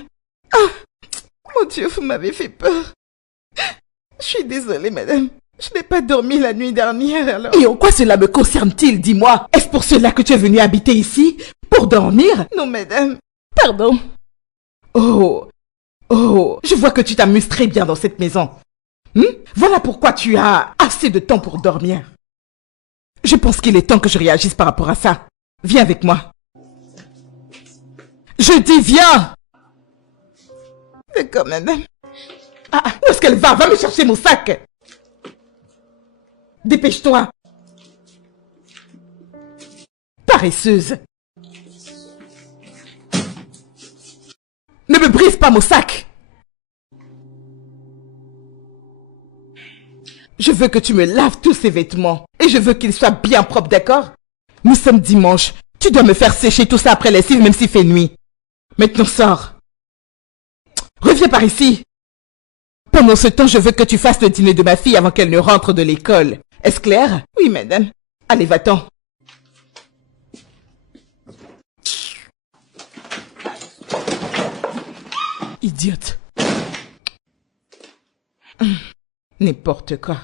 mon Dieu, vous m'avez fait peur. Je suis désolée, madame. Je n'ai pas dormi la nuit dernière, alors... Et en quoi cela me concerne-t-il, dis-moi? Est-ce pour cela que tu es venue habiter ici? Pour dormir? Non, madame. Pardon. Oh, je vois que tu t'amuses très bien dans cette maison. Voilà pourquoi tu as assez de temps pour dormir. Je pense qu'il est temps que je réagisse par rapport à ça. Viens avec moi. Je dis viens! D'accord, madame. Où est-ce qu'elle va? Va me chercher mon sac! Dépêche-toi! Paresseuse! Ne me brise pas mon sac! Je veux que tu me laves tous ces vêtements. Et je veux qu'ils soient bien propres, d'accord? Nous sommes dimanche. Tu dois me faire sécher tout ça après les 6, même s'il fait nuit. Maintenant, sors. Reviens par ici. Pendant ce temps, je veux que tu fasses le dîner de ma fille avant qu'elle ne rentre de l'école. Est-ce clair? Oui, madame. Allez, va-t'en. Idiote. N'importe quoi.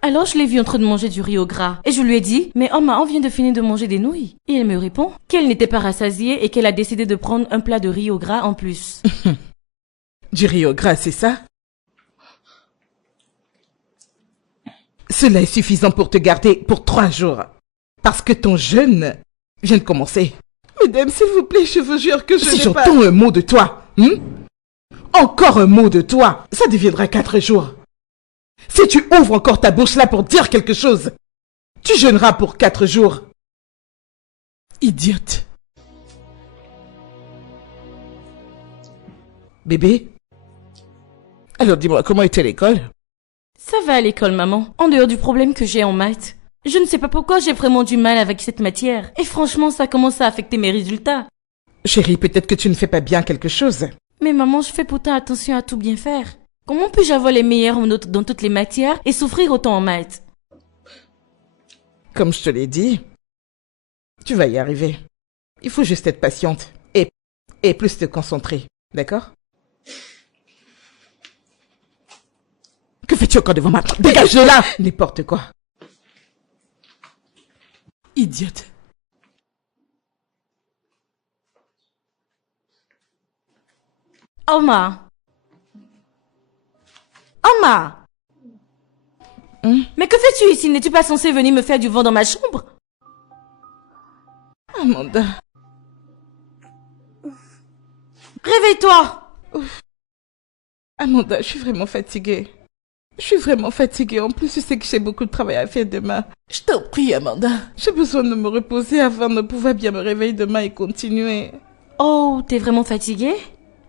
Alors je l'ai vue en train de manger du riz au gras. Et je lui ai dit, mais Oma, on vient de finir de manger des nouilles. Et elle me répond qu'elle n'était pas rassasiée et qu'elle a décidé de prendre un plat de riz au gras en plus. Du riz au gras, c'est ça? Cela est suffisant pour te garder pour 3 jours. Parce que ton jeûne vient de commencer. Mesdames, s'il vous plaît, je vous jure que je Si n'ai pas... Si j'entends un mot de toi, encore un mot de toi, ça deviendra 4 jours. Si tu ouvres encore ta bouche là pour dire quelque chose, tu jeûneras pour 4 jours. Idiote. Bébé? Alors dis-moi, comment était l'école? Ça va à l'école, maman. En dehors du problème que j'ai en maths. Je ne sais pas pourquoi j'ai vraiment du mal avec cette matière. Et franchement, ça commence à affecter mes résultats. Chérie, peut-être que tu ne fais pas bien quelque chose. Mais maman, je fais pourtant attention à tout bien faire. Comment puis-je avoir les meilleures notes dans toutes les matières et souffrir autant en maths? Comme je te l'ai dit, tu vas y arriver. Il faut juste être patiente et plus te concentrer, d'accord? Que fais-tu encore devant ma... Dégage de là! N'importe quoi. Idiote. Oma! Oma! Mais que fais-tu ici? N'es-tu pas censé venir me faire du vent dans ma chambre? Amanda. Réveille-toi! Amanda, je suis vraiment fatiguée. Je suis vraiment fatiguée. En plus, je sais que j'ai beaucoup de travail à faire demain. Je t'en prie, Amanda. J'ai besoin de me reposer afin de pouvoir bien me réveiller demain et continuer. Oh, t'es vraiment fatiguée?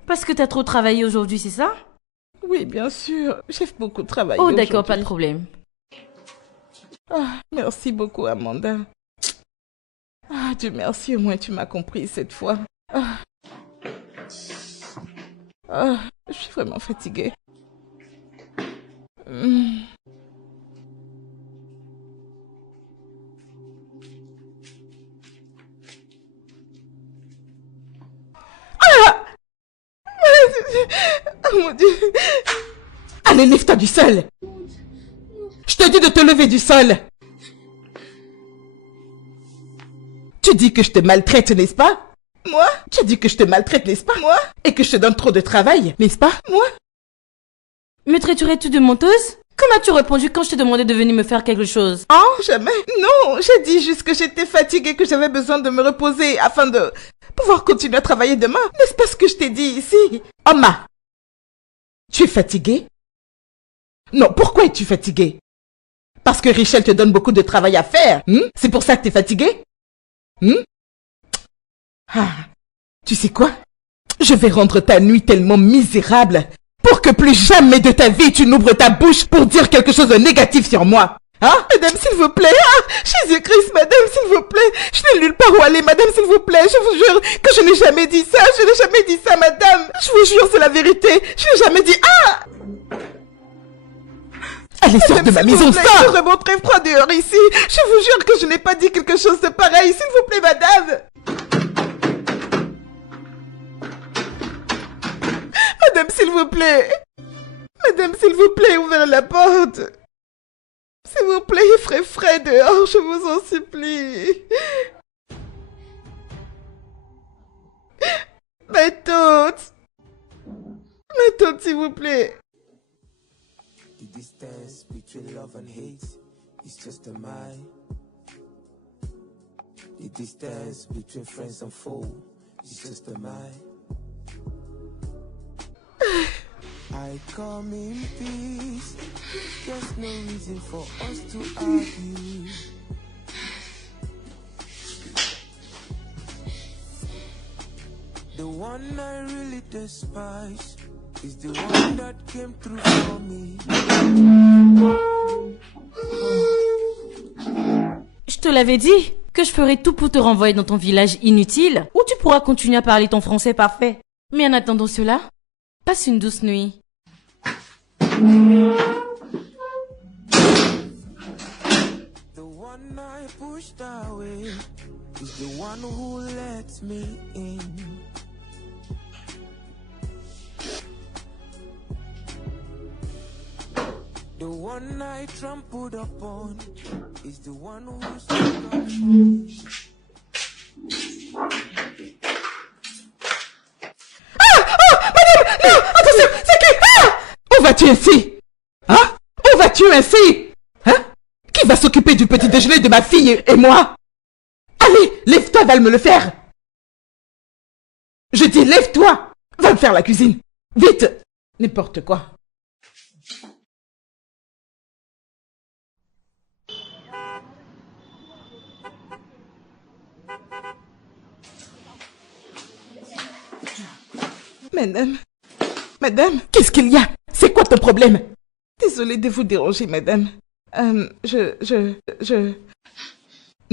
Parce que t'as trop travaillé aujourd'hui, c'est ça? Oui, bien sûr. J'ai beaucoup travaillé Oh, d'accord, pas de problème. Ah, merci beaucoup, Amanda. Ah, Dieu merci, au moins tu m'as compris cette fois. Je suis vraiment fatiguée. Oh mon Dieu. Allez, lève-toi du sol. Je te dis de te lever du sol. Tu dis que je te maltraite, n'est-ce pas? Moi? Tu as dit que je te maltraite, n'est-ce pas? Moi? Et que je te donne trop de travail, n'est-ce pas? Moi? Me traiterais-tu de menteuse? Comment as-tu répondu quand je t'ai demandé de venir me faire quelque chose? Hein? Jamais. Non, j'ai dit juste que j'étais fatiguée, que j'avais besoin de me reposer afin de pouvoir continuer à travailler demain. N'est-ce pas ce que je t'ai dit ici? Oma, tu es fatiguée? Non, pourquoi es-tu fatiguée? Parce que Richel te donne beaucoup de travail à faire. C'est pour ça que tu es fatiguée? Tu sais quoi? Je vais rendre ta nuit tellement misérable pour que plus jamais de ta vie tu n'ouvres ta bouche pour dire quelque chose de négatif sur moi. Hein? Madame, s'il vous plaît. Jésus-Christ, madame, s'il vous plaît. Je n'ai nulle part où aller, madame, s'il vous plaît. Je vous jure que je n'ai jamais dit ça. Je n'ai jamais dit ça, madame. Je vous jure, c'est la vérité. Je n'ai jamais dit... Allez, sors de ma maison, sors! C'est vraiment très froid dehors ici. Je vous jure que je n'ai pas dit quelque chose de pareil. S'il vous plaît, madame. Madame, s'il vous plaît. Madame, s'il vous plaît, ouvrez la porte. S'il vous plaît, il ferait frais dehors, je vous en supplie. Ma tante. d'autre, s'il vous plaît. The distance between love and hate is just a mile. The distance between friends and foes is just a mile. I come in peace. There's no reason for us to argue. The one I really despise is the one that came through for me. Je te l'avais dit que je ferais tout pour te renvoyer dans ton village inutile où tu pourras continuer à parler ton français parfait. Mais en attendant cela, passe une douce nuit. The one I pushed away is the one who lets me in. The one I trampled upon is the one who stood up. Attention, c'est qui? Où vas-tu ainsi? Hein? Où vas-tu ainsi? Hein? Qui va s'occuper du petit déjeuner de ma fille et moi? Allez, lève-toi, va me le faire. Je dis, lève-toi, va me faire la cuisine. Vite! N'importe quoi. Madame, qu'est-ce qu'il y a? C'est quoi ton problème? Désolée de vous déranger, madame. Ne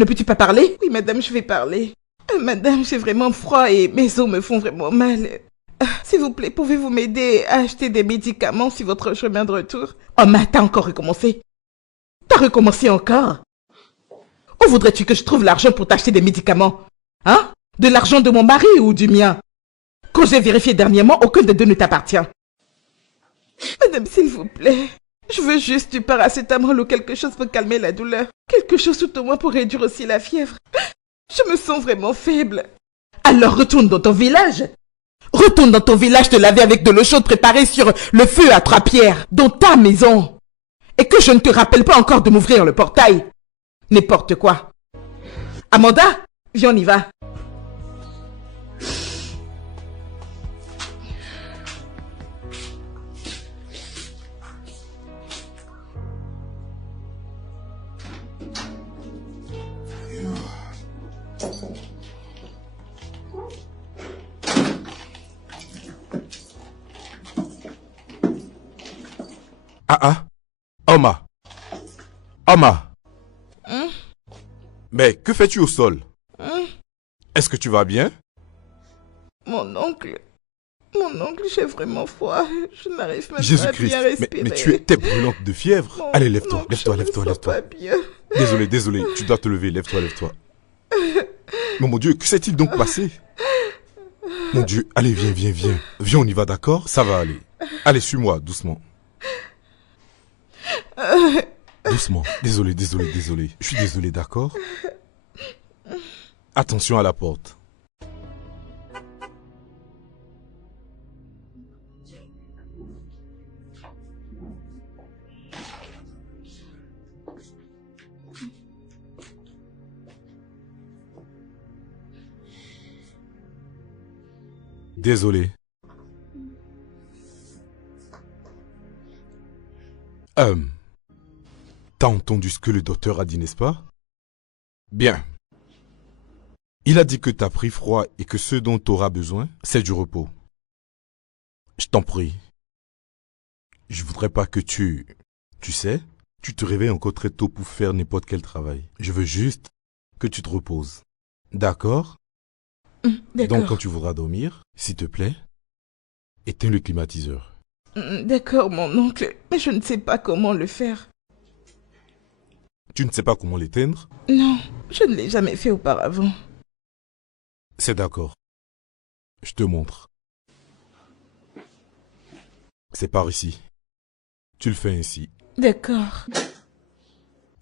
peux-tu pas parler? Oui, madame, je vais parler. Madame, j'ai vraiment froid et mes os me font vraiment mal. S'il vous plaît, pouvez-vous m'aider à acheter des médicaments sur votre chemin de retour? Oh, mais t'as encore recommencé? T'as recommencé encore? Où voudrais-tu que je trouve l'argent pour t'acheter des médicaments? Hein? De l'argent de mon mari ou du mien? Quand j'ai vérifié dernièrement, aucun des deux ne t'appartient. Madame, s'il vous plaît, je veux juste du paracétamol ou quelque chose pour calmer la douleur. Quelque chose tout au moins pour réduire aussi la fièvre. Je me sens vraiment faible. Alors retourne dans ton village. Retourne dans ton village te laver avec de l'eau chaude préparée sur le feu à 3 pierres, dans ta maison. Et que je ne te rappelle pas encore de m'ouvrir le portail. N'importe quoi. Amanda, viens, on y va. Oma. Mais que fais-tu au sol? Est-ce que tu vas bien? Mon oncle, j'ai vraiment froid. Je n'arrive même pas à Jésus-Christ, bien respirer. mais tu étais brûlante de fièvre. Mon Allez, lève-toi, oncle, lève-toi, je me lève-toi, sens lève-toi. pas bien. Désolé, tu dois te lever, lève-toi. Mais mon Dieu, que s'est-il donc passé? Mon Dieu, allez, viens. Viens, on y va, d'accord? Ça va aller. Allez, suis-moi, doucement. Doucement. Désolé. Je suis désolé, d'accord? Attention à la porte. Désolé. T'as entendu ce que le docteur a dit, n'est-ce pas? Bien. Il a dit que t'as pris froid et que ce dont t'auras besoin, c'est du repos. Je t'en prie. Je voudrais pas que tu sais, tu te réveilles encore très tôt pour faire n'importe quel travail. Je veux juste que tu te reposes. D'accord? D'accord. Donc quand tu voudras dormir, s'il te plaît, éteins le climatiseur. D'accord, mon oncle, mais je ne sais pas comment le faire. Tu ne sais pas comment l'éteindre? Non, je ne l'ai jamais fait auparavant. C'est d'accord. Je te montre. C'est par ici. Tu le fais ainsi. D'accord.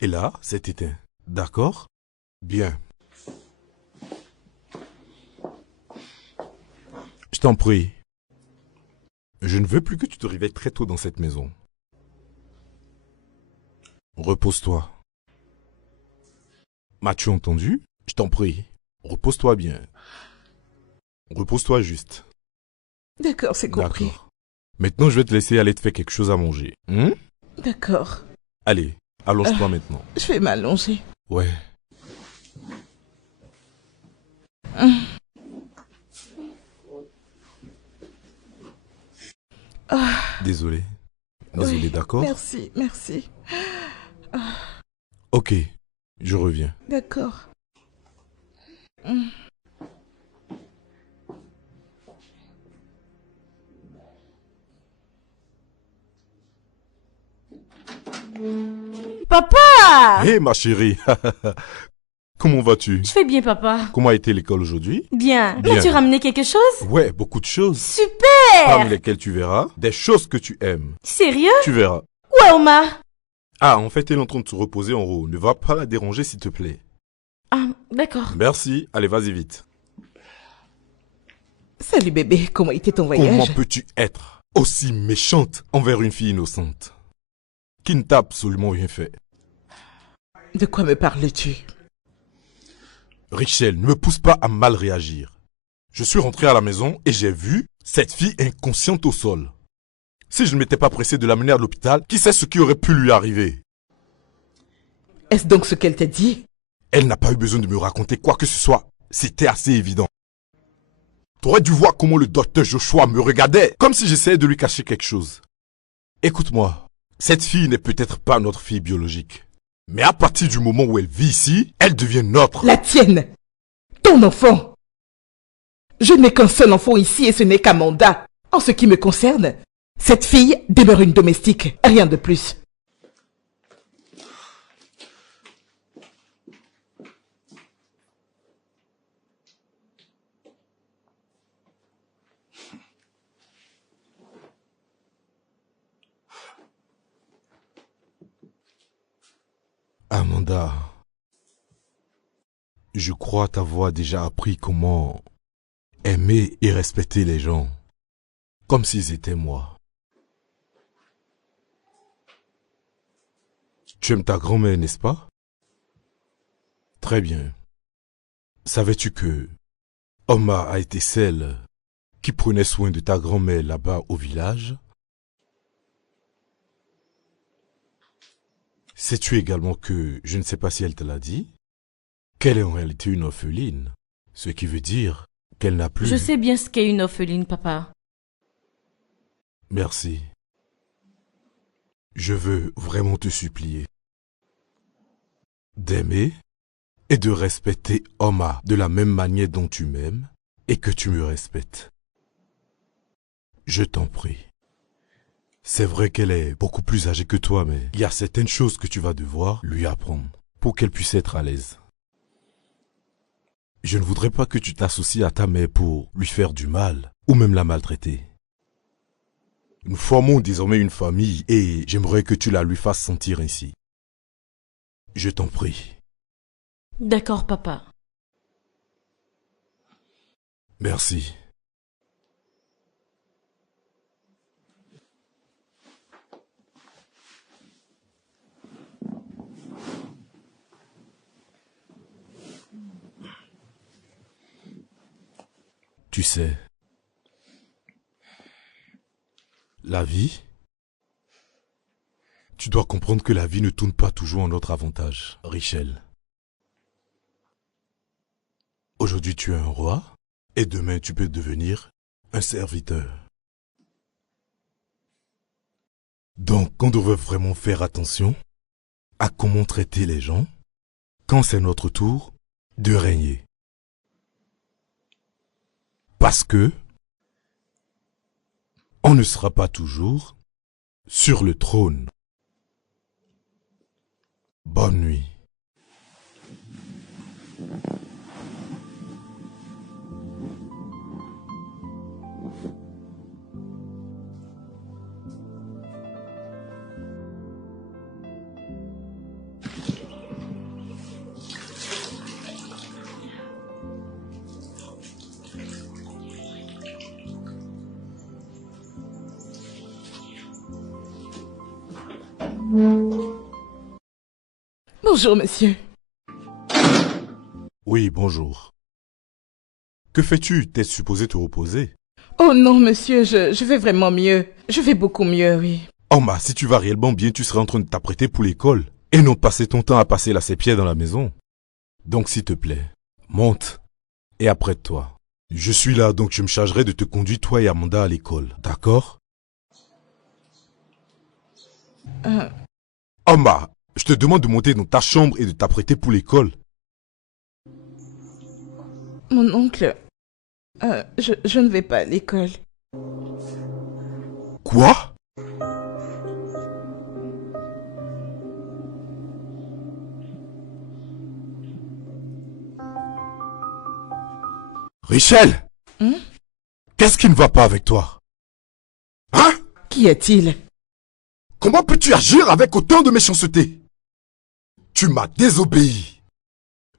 Et là, c'est éteint. D'accord? Bien. Je t'en prie. Je ne veux plus que tu te réveilles très tôt dans cette maison. Repose-toi. M'as-tu entendu? Je t'en prie. Repose-toi bien. Repose-toi juste. D'accord, c'est compris. D'accord. Maintenant, je vais te laisser aller te faire quelque chose à manger. D'accord. Allez, allonge-toi maintenant. Je vais m'allonger. Ouais. Désolé. Désolé, Oui, d'accord? Merci, merci. Ok, je reviens. D'accord. Papa! Hé, ma chérie. Comment vas-tu? Je fais bien, papa. Comment a été l'école aujourd'hui? Bien. Bien. As-tu ramené quelque chose? Ouais, beaucoup de choses. Super! Parmi lesquelles tu verras des choses que tu aimes. Sérieux? Tu verras. Ouais, Oma. Ah, en fait, elle est en train de se reposer en haut. Ne va pas la déranger, s'il te plaît. Ah, d'accord. Merci. Allez, vas-y vite. Salut bébé, comment était ton Comment voyage? peux-tu être aussi méchante envers une fille innocente qui ne t'a absolument rien fait? De quoi me parles-tu? Richel, ne me pousse pas à mal réagir. Je suis rentré à la maison et j'ai vu cette fille inconsciente au sol. Si je ne m'étais pas pressé de l'amener à l'hôpital, qui sait ce qui aurait pu lui arriver? Est-ce donc ce qu'elle t'a dit? Elle n'a pas eu besoin de me raconter quoi que ce soit. C'était assez évident. T'aurais dû voir comment le docteur Joshua me regardait, comme si j'essayais de lui cacher quelque chose. Écoute-moi, cette fille n'est peut-être pas notre fille biologique. Mais à partir du moment où elle vit ici, elle devient notre. La tienne! Ton enfant! Je n'ai qu'un seul enfant ici et ce n'est qu'Amanda. En ce qui me concerne, cette fille demeure une domestique, rien de plus. Amanda, je crois t'avoir déjà appris comment aimer et respecter les gens, comme s'ils étaient moi. Tu aimes ta grand-mère, n'est-ce pas? Très bien. Savais-tu que Oma a été celle qui prenait soin de ta grand-mère là-bas au village? Sais-tu également que, je ne sais pas si elle te l'a dit, qu'elle est en réalité une orpheline, ce qui veut dire qu'elle n'a plus... Je sais bien ce qu'est une orpheline, papa. Merci. Je veux vraiment te supplier d'aimer et de respecter Oma de la même manière dont tu m'aimes et que tu me respectes. Je t'en prie. C'est vrai qu'elle est beaucoup plus âgée que toi, mais il y a certaines choses que tu vas devoir lui apprendre pour qu'elle puisse être à l'aise. Je ne voudrais pas que tu t'associes à ta mère pour lui faire du mal ou même la maltraiter. Nous formons désormais une famille et j'aimerais que tu la lui fasses sentir ainsi. Je t'en prie. D'accord, papa. Merci. Tu sais, la vie, tu dois comprendre que la vie ne tourne pas toujours en notre avantage, Richel. Aujourd'hui tu es un roi et demain tu peux devenir un serviteur. Donc on devrait vraiment faire attention à comment traiter les gens quand c'est notre tour de régner. Parce que on ne sera pas toujours sur le trône. Bonne nuit. Bonjour, monsieur. Oui, bonjour. Que fais-tu? T'es supposé te reposer. Oh non, monsieur, je vais vraiment mieux. Je vais beaucoup mieux, oui. Oma, si tu vas réellement bien, tu serais en train de t'apprêter pour l'école. Et non passer ton temps à passer la sépière dans la maison. Donc s'il te plaît, monte et apprête-toi. Je suis là, donc je me chargerai de te conduire toi et Amanda à l'école. D'accord? Oma, je te demande de monter dans ta chambre et de t'apprêter pour l'école. Mon oncle, je ne vais pas à l'école. Quoi? Richel! Qu'est-ce qui ne va pas avec toi? Hein? Qu'y a-t-il? Comment peux-tu agir avec autant de méchanceté? Tu m'as désobéi.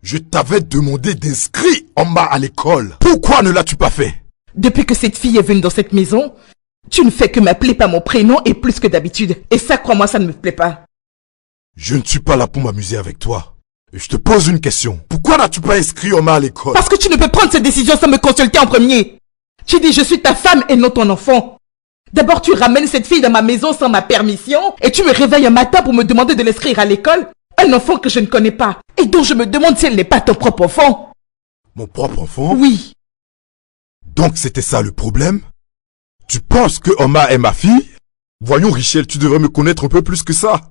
Je t'avais demandé d'inscrire Oma à l'école. Pourquoi ne l'as-tu pas fait? Depuis que cette fille est venue dans cette maison, tu ne fais que m'appeler par mon prénom et plus que d'habitude. Et ça, crois-moi, ça ne me plaît pas. Je ne suis pas là pour m'amuser avec toi. Je te pose une question. Pourquoi n'as-tu pas inscrit Oma à l'école? Parce que tu ne peux prendre cette décision sans me consulter en premier. Tu dis je suis ta femme et non ton enfant. D'abord tu ramènes cette fille dans ma maison sans ma permission et tu me réveilles un matin pour me demander de l'inscrire à l'école. Un enfant que je ne connais pas et dont je me demande si elle n'est pas ton propre enfant. Mon propre enfant? Oui. Donc c'était ça le problème? Tu penses que Oma est ma fille? Voyons Richel, tu devrais me connaître un peu plus que ça.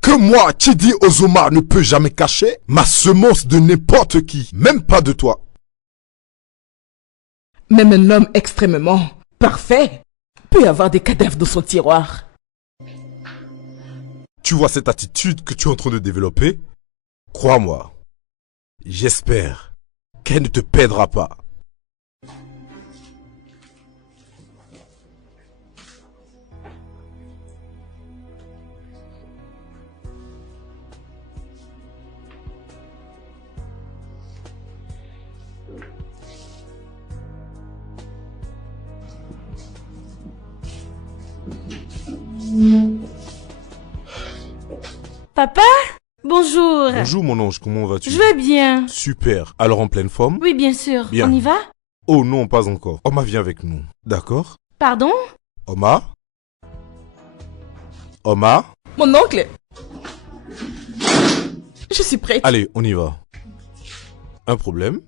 Que moi, Chidi Ozoma, ne peut jamais cacher ma semence de n'importe qui, même pas de toi. Même un homme extrêmement parfait peut avoir des cadavres dans son tiroir. Tu vois cette attitude que tu es en train de développer? Crois-moi, j'espère qu'elle ne te perdra pas. Papa? Bonjour. Bonjour mon ange, comment vas-tu? Je vais bien. Super, alors en pleine forme? Oui, bien sûr. Bien. On y va? Oh non, pas encore. Oma vient avec nous, d'accord? Pardon? Oma? Oma? Mon oncle. Je suis prête. Allez, on y va. Un problème?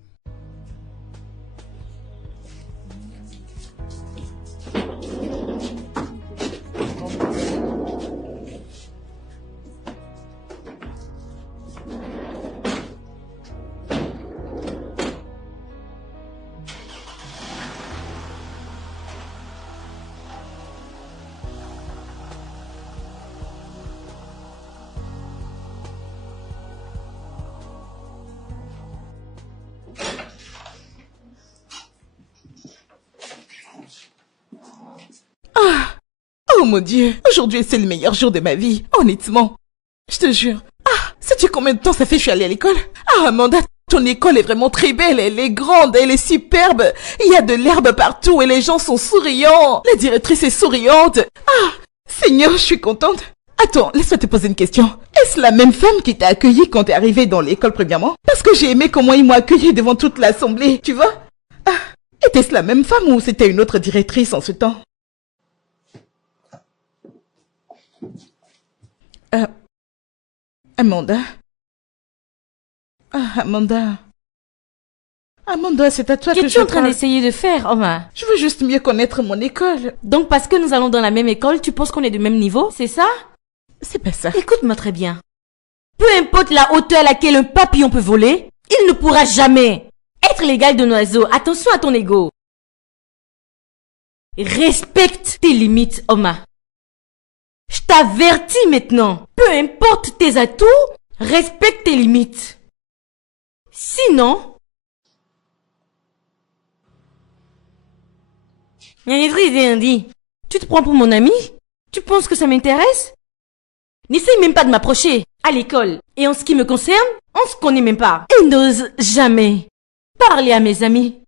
Oh mon Dieu, aujourd'hui c'est le meilleur jour de ma vie, honnêtement. Je te jure. Ah, sais-tu combien de temps ça fait que je suis allée à l'école? Ah Amanda, ton école est vraiment très belle, elle est grande, elle est superbe. Il y a de l'herbe partout et les gens sont souriants. La directrice est souriante. Ah, Seigneur, je suis contente. Attends, laisse-moi te poser une question. Est-ce la même femme qui t'a accueillie quand t'es arrivée dans l'école premièrement? Parce que j'ai aimé comment ils m'ont accueillie devant toute l'assemblée, tu vois? Ah, était-ce la même femme ou c'était une autre directrice en ce temps? Amanda. Ah, Amanda. Amanda, c'est à toi que je Qu'es-tu en train parle. d'essayer de faire, Oma? Je veux juste mieux connaître mon école. Donc parce que nous allons dans la même école, tu penses qu'on est du même niveau, c'est ça? C'est pas ça. Écoute-moi très bien. Peu importe la hauteur à laquelle un papillon peut voler, il ne pourra jamais être l'égal d'un oiseau. Attention à ton ego. Respecte tes limites, Oma. Je t'avertis maintenant. Peu importe tes atouts, respecte tes limites. Sinon... Tu te prends pour mon ami? Tu penses que ça m'intéresse? N'essaye même pas de m'approcher à l'école. Et en ce qui me concerne, on se connaît même pas. Et n'ose jamais parler à mes amis.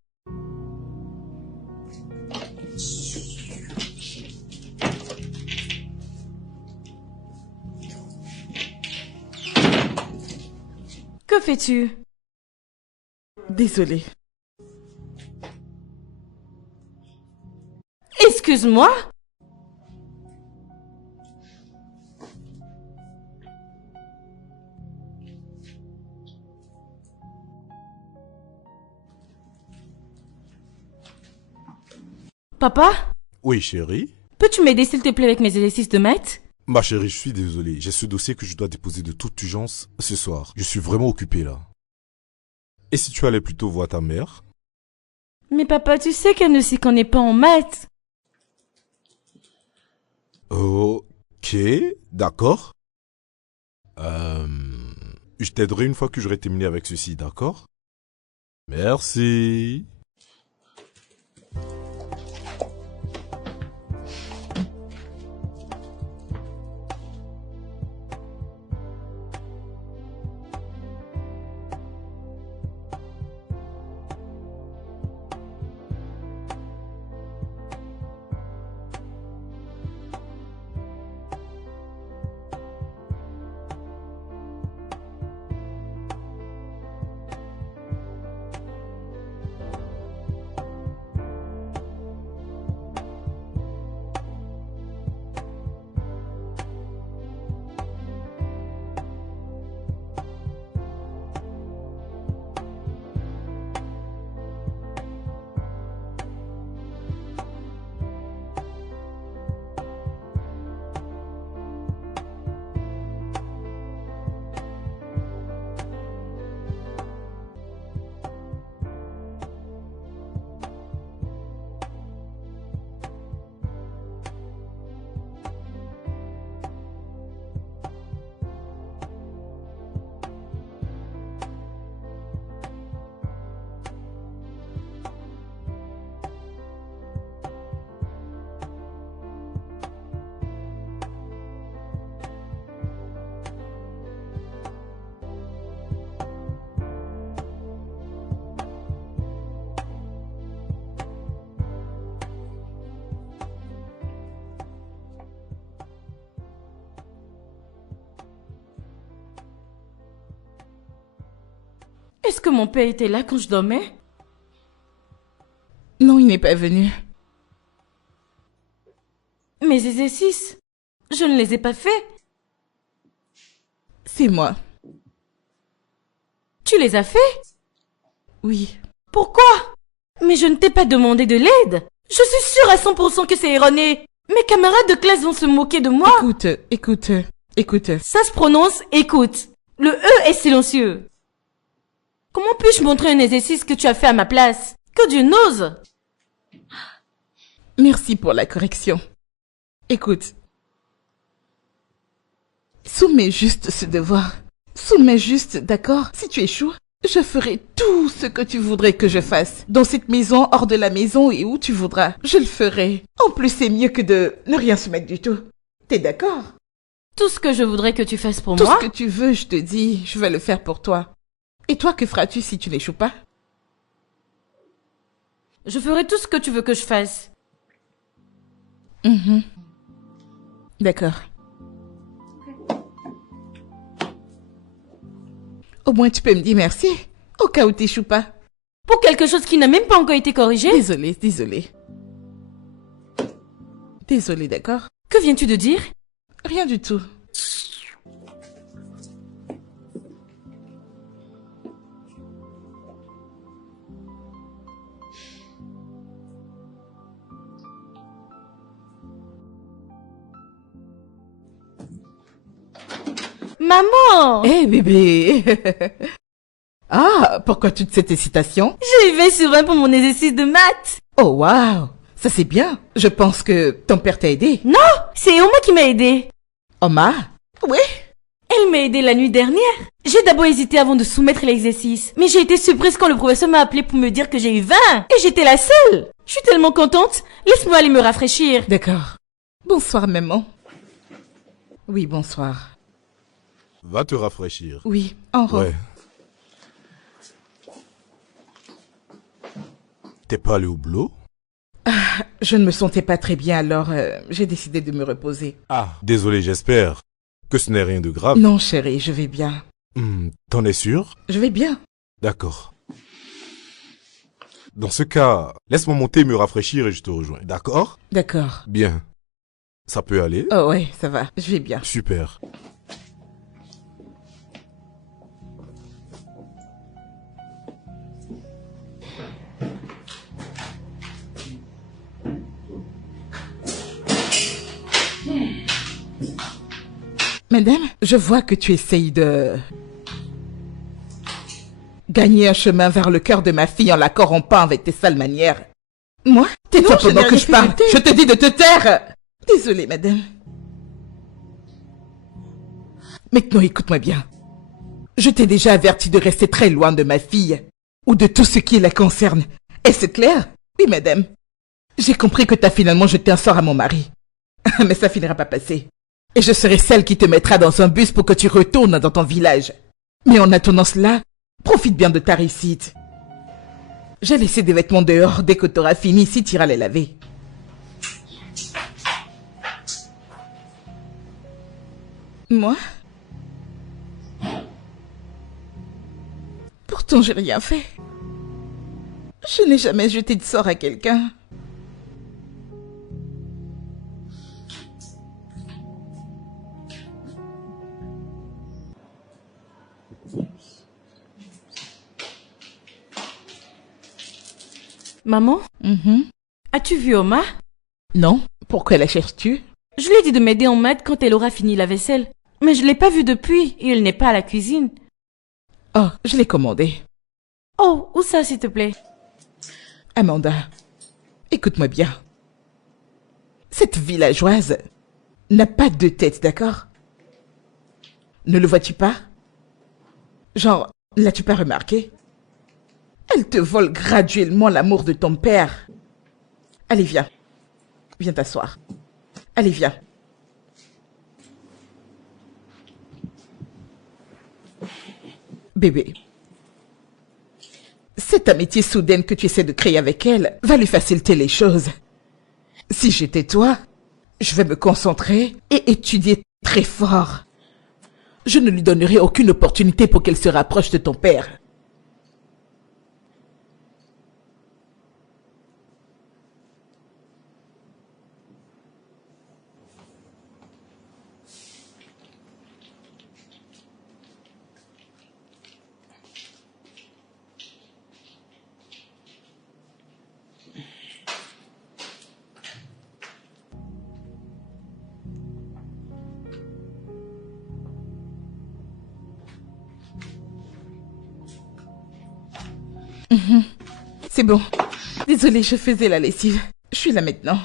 Que fais-tu? Désolée. Excuse-moi? Papa, Oui, chérie. peux-tu m'aider s'il te plaît avec mes exercices de maths? Ma chérie, je suis désolé. J'ai ce dossier que je dois déposer de toute urgence ce soir. Je suis vraiment occupé là. Et si tu allais plutôt voir ta mère? Mais papa, tu sais qu'elle ne s'y connaît pas en maths. Ok, d'accord. Je t'aiderai une fois que j'aurai terminé avec ceci, d'accord? Merci. Est-ce que mon père était là quand je dormais? Non, il n'est pas venu. Mes exercices, je ne les ai pas faits. C'est moi. Tu les as faits? Oui. Pourquoi? Mais je ne t'ai pas demandé de l'aide. Je suis sûre à 100% que c'est erroné. Mes camarades de classe vont se moquer de moi. Écoute. Ça se prononce écoute. Le E est silencieux. Comment puis-je montrer un exercice que tu as fait à ma place? Que Dieu n'ose! Merci pour la correction. Écoute. Soumets juste ce devoir. Soumets juste, d'accord? Si tu échoues, je ferai tout ce que tu voudrais que je fasse. Dans cette maison, hors de la maison et où tu voudras. Je le ferai. En plus, c'est mieux que de ne rien soumettre du tout. T'es d'accord? Tout ce que je voudrais que tu fasses pour Tout moi. ce que tu veux, je te dis, je vais le faire pour toi. Et toi, que feras-tu si tu n'échoues pas? Je ferai tout ce que tu veux que je fasse. D'accord. Au moins, tu peux me dire merci, au cas où t'échoues pas. Pour quelque chose qui n'a même pas encore été corrigé? Désolée, d'accord? Que viens-tu de dire? Rien du tout. Maman! Hé, bébé! Ah, pourquoi toute cette hésitation? J'ai eu 20 sur 20 pour mon exercice de maths. Oh, waouh! Ça, c'est bien. Je pense que ton père t'a aidé. Non, c'est Oma qui m'a aidé. Oma? Oui? Elle m'a aidé la nuit dernière. J'ai d'abord hésité avant de soumettre l'exercice. Mais j'ai été surprise quand le professeur m'a appelé pour me dire que j'ai eu 20. Et j'étais la seule. Je suis tellement contente. Laisse-moi aller me rafraîchir. D'accord. Bonsoir, maman. Oui, bonsoir. Va te rafraîchir. Oui, en robe. Ouais. T'es pas allé au boulot? Je ne me sentais pas très bien, alors j'ai décidé de me reposer. Ah, désolé, j'espère que ce n'est rien de grave. Non, chérie, je vais bien. T'en es sûr? Je vais bien. D'accord. Dans ce cas, laisse-moi monter, me rafraîchir et je te rejoins. D'accord? D'accord. Bien. Ça peut aller? Oh ouais, ça va. Je vais bien. Super. Madame, je vois que tu essayes de gagner un chemin vers le cœur de ma fille en la corrompant avec tes sales manières. Moi? Tais-toi pendant que je parle. Je te dis de te taire. Désolée, madame. Maintenant, écoute-moi bien. Je t'ai déjà averti de rester très loin de ma fille ou de tout ce qui la concerne. Est-ce clair? Oui, madame. J'ai compris que t'as finalement jeté un sort à mon mari. Mais ça finira pas passer. Et je serai celle qui te mettra dans un bus pour que tu retournes dans ton village. Mais en attendant cela, profite bien de ta réussite. J'ai laissé des vêtements dehors. Dès que t'auras fini, si t'iras les laver. Moi? Pourtant, j'ai rien fait. Je n'ai jamais jeté de sort à quelqu'un. Maman, Mhm. as-tu vu Oma? Non? Pourquoi la cherches-tu? Je lui ai dit de m'aider en maître quand elle aura fini la vaisselle. Mais je l'ai pas vue depuis et elle n'est pas à la cuisine. Oh, je l'ai commandé. Oh, où ça, s'il te plaît? Amanda, écoute-moi bien. Cette villageoise n'a pas de tête, d'accord? Ne le vois-tu pas? Genre, l'as-tu pas remarqué? Elle te vole graduellement l'amour de ton père. Allez, viens. Viens t'asseoir. Allez, viens. Bébé. Cette amitié soudaine que tu essaies de créer avec elle va lui faciliter les choses. Si j'étais toi, je vais me concentrer et étudier très fort. Je ne lui donnerai aucune opportunité pour qu'elle se rapproche de ton père. C'est bon. Désolée, je faisais la lessive. Je suis là maintenant.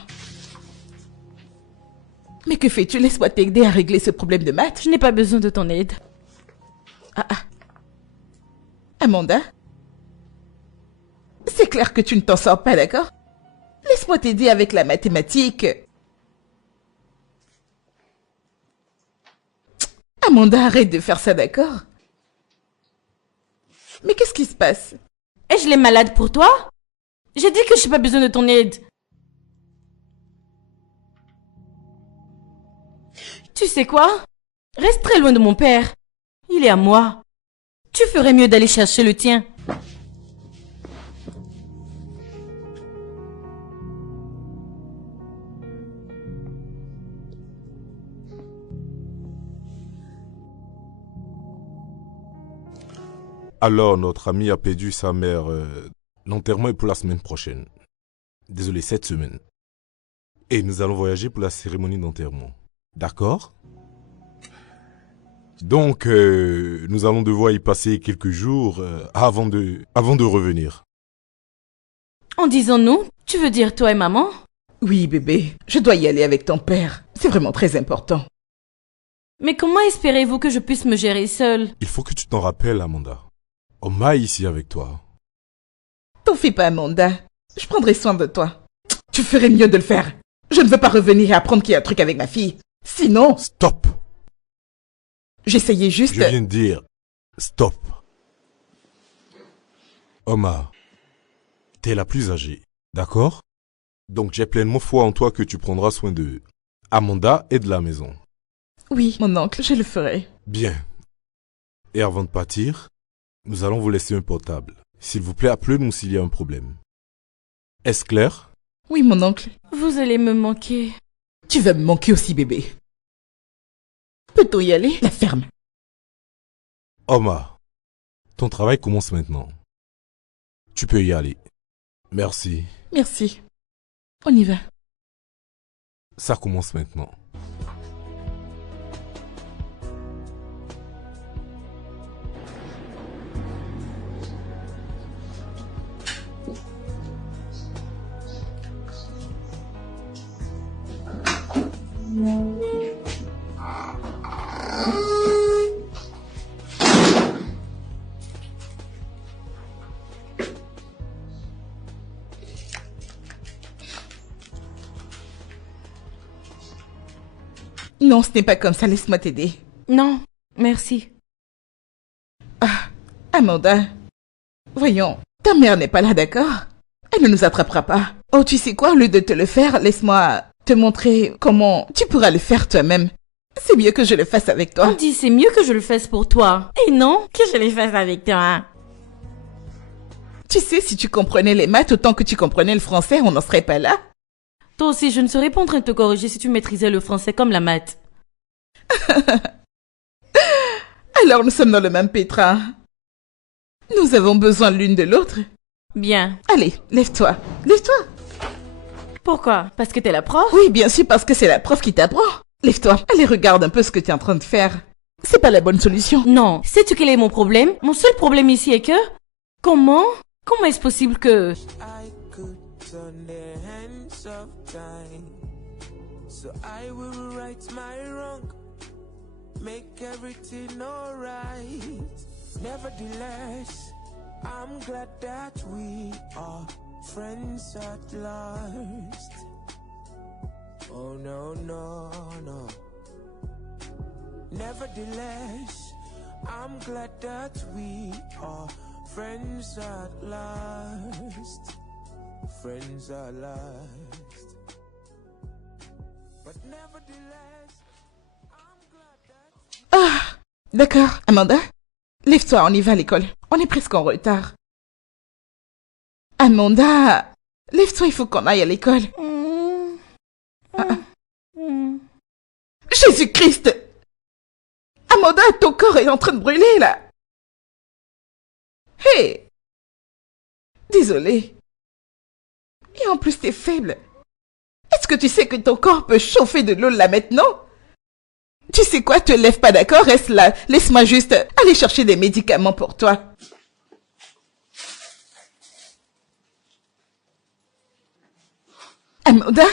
Mais que fais-tu? Laisse-moi t'aider à régler ce problème de maths. Je n'ai pas besoin de ton aide. Amanda? C'est clair que tu ne t'en sors pas, d'accord? Laisse-moi t'aider avec la mathématique. Amanda, arrête de faire ça, d'accord? Mais qu'est-ce qui se passe? Ai-je les malades pour toi? J'ai dit que je n'ai pas besoin de ton aide. Tu sais quoi? Reste très loin de mon père. Il est à moi. Tu ferais mieux d'aller chercher le tien. Alors, notre ami a perdu sa mère. L'enterrement est pour la semaine prochaine. Désolé, cette semaine. Et nous allons voyager pour la cérémonie d'enterrement. D'accord? Donc, nous allons devoir y passer quelques jours avant de revenir. En disant nous, tu veux dire toi et maman? Oui, bébé, je dois y aller avec ton père. C'est vraiment très important. Mais comment espérez-vous que je puisse me gérer seule? Il faut que tu t'en rappelles, Amanda. Oma est ici avec toi. T'en fais pas, Amanda. Je prendrai soin de toi. Tu ferais mieux de le faire. Je ne veux pas revenir et apprendre qu'il y a un truc avec ma fille. Sinon, Stop! j'essayais juste... Je viens de dire stop. Oma, t'es la plus âgée, d'accord? Donc j'ai pleinement foi en toi que tu prendras soin de Amanda et de la maison. Oui, mon oncle, je le ferai. Bien. Et avant de partir, nous allons vous laisser un portable. S'il vous plaît, appelez-nous s'il y a un problème. Est-ce clair? Oui, mon oncle. Vous allez me manquer. Tu vas me manquer aussi, bébé. Peut-on y aller? La ferme. Omar, ton travail commence maintenant. Tu peux y aller. Merci. Merci. On y va. Ça commence maintenant. Non, ce n'est pas comme ça, laisse-moi t'aider. Non, merci. Amanda, voyons, ta mère n'est pas là, d'accord? Elle ne nous attrapera pas. Oh, tu sais quoi, au lieu de te le faire, laisse-moi te montrer comment tu pourras le faire toi-même. C'est mieux que je le fasse avec On toi. dit c'est mieux que je le fasse pour toi. Et non, que je le fasse avec toi. Tu sais, si tu comprenais les maths autant que tu comprenais le français, on n'en serait pas là. Toi aussi, je ne serais pas en train de te corriger si tu maîtrisais le français comme la maths. Alors nous sommes dans le même pétrin. Nous avons besoin l'une de l'autre. Bien. Allez, lève-toi. Lève-toi. Pourquoi? Parce que t'es la prof? Oui, bien sûr, parce que c'est la prof qui t'apprend. Lève-toi. Allez, regarde un peu ce que tu es en train de faire. C'est pas la bonne solution. Non. Sais-tu quel est mon problème? Mon seul problème ici est que... Comment est-ce possible que... I could turn the hands of time, so I will right my wrong, make everything alright. Nevertheless, I'm glad that we are friends at last. Oh no, no, no. Nevertheless, I'm glad that we are friends at last. Friends at last. But nevertheless, I'm glad that... D'accord, Amanda. Lève-toi, on y va à l'école. On est presque en retard. Amanda, lève-toi, il faut qu'on aille à l'école. Jésus-Christ! Amanda, ton corps est en train de brûler, là. Hé! Désolée. Et en plus, t'es faible. Est-ce que tu sais que ton corps peut chauffer de l'eau là maintenant? Tu sais quoi, te lève pas, d'accord? Reste là. Laisse-moi juste aller chercher des médicaments pour toi. Amanda,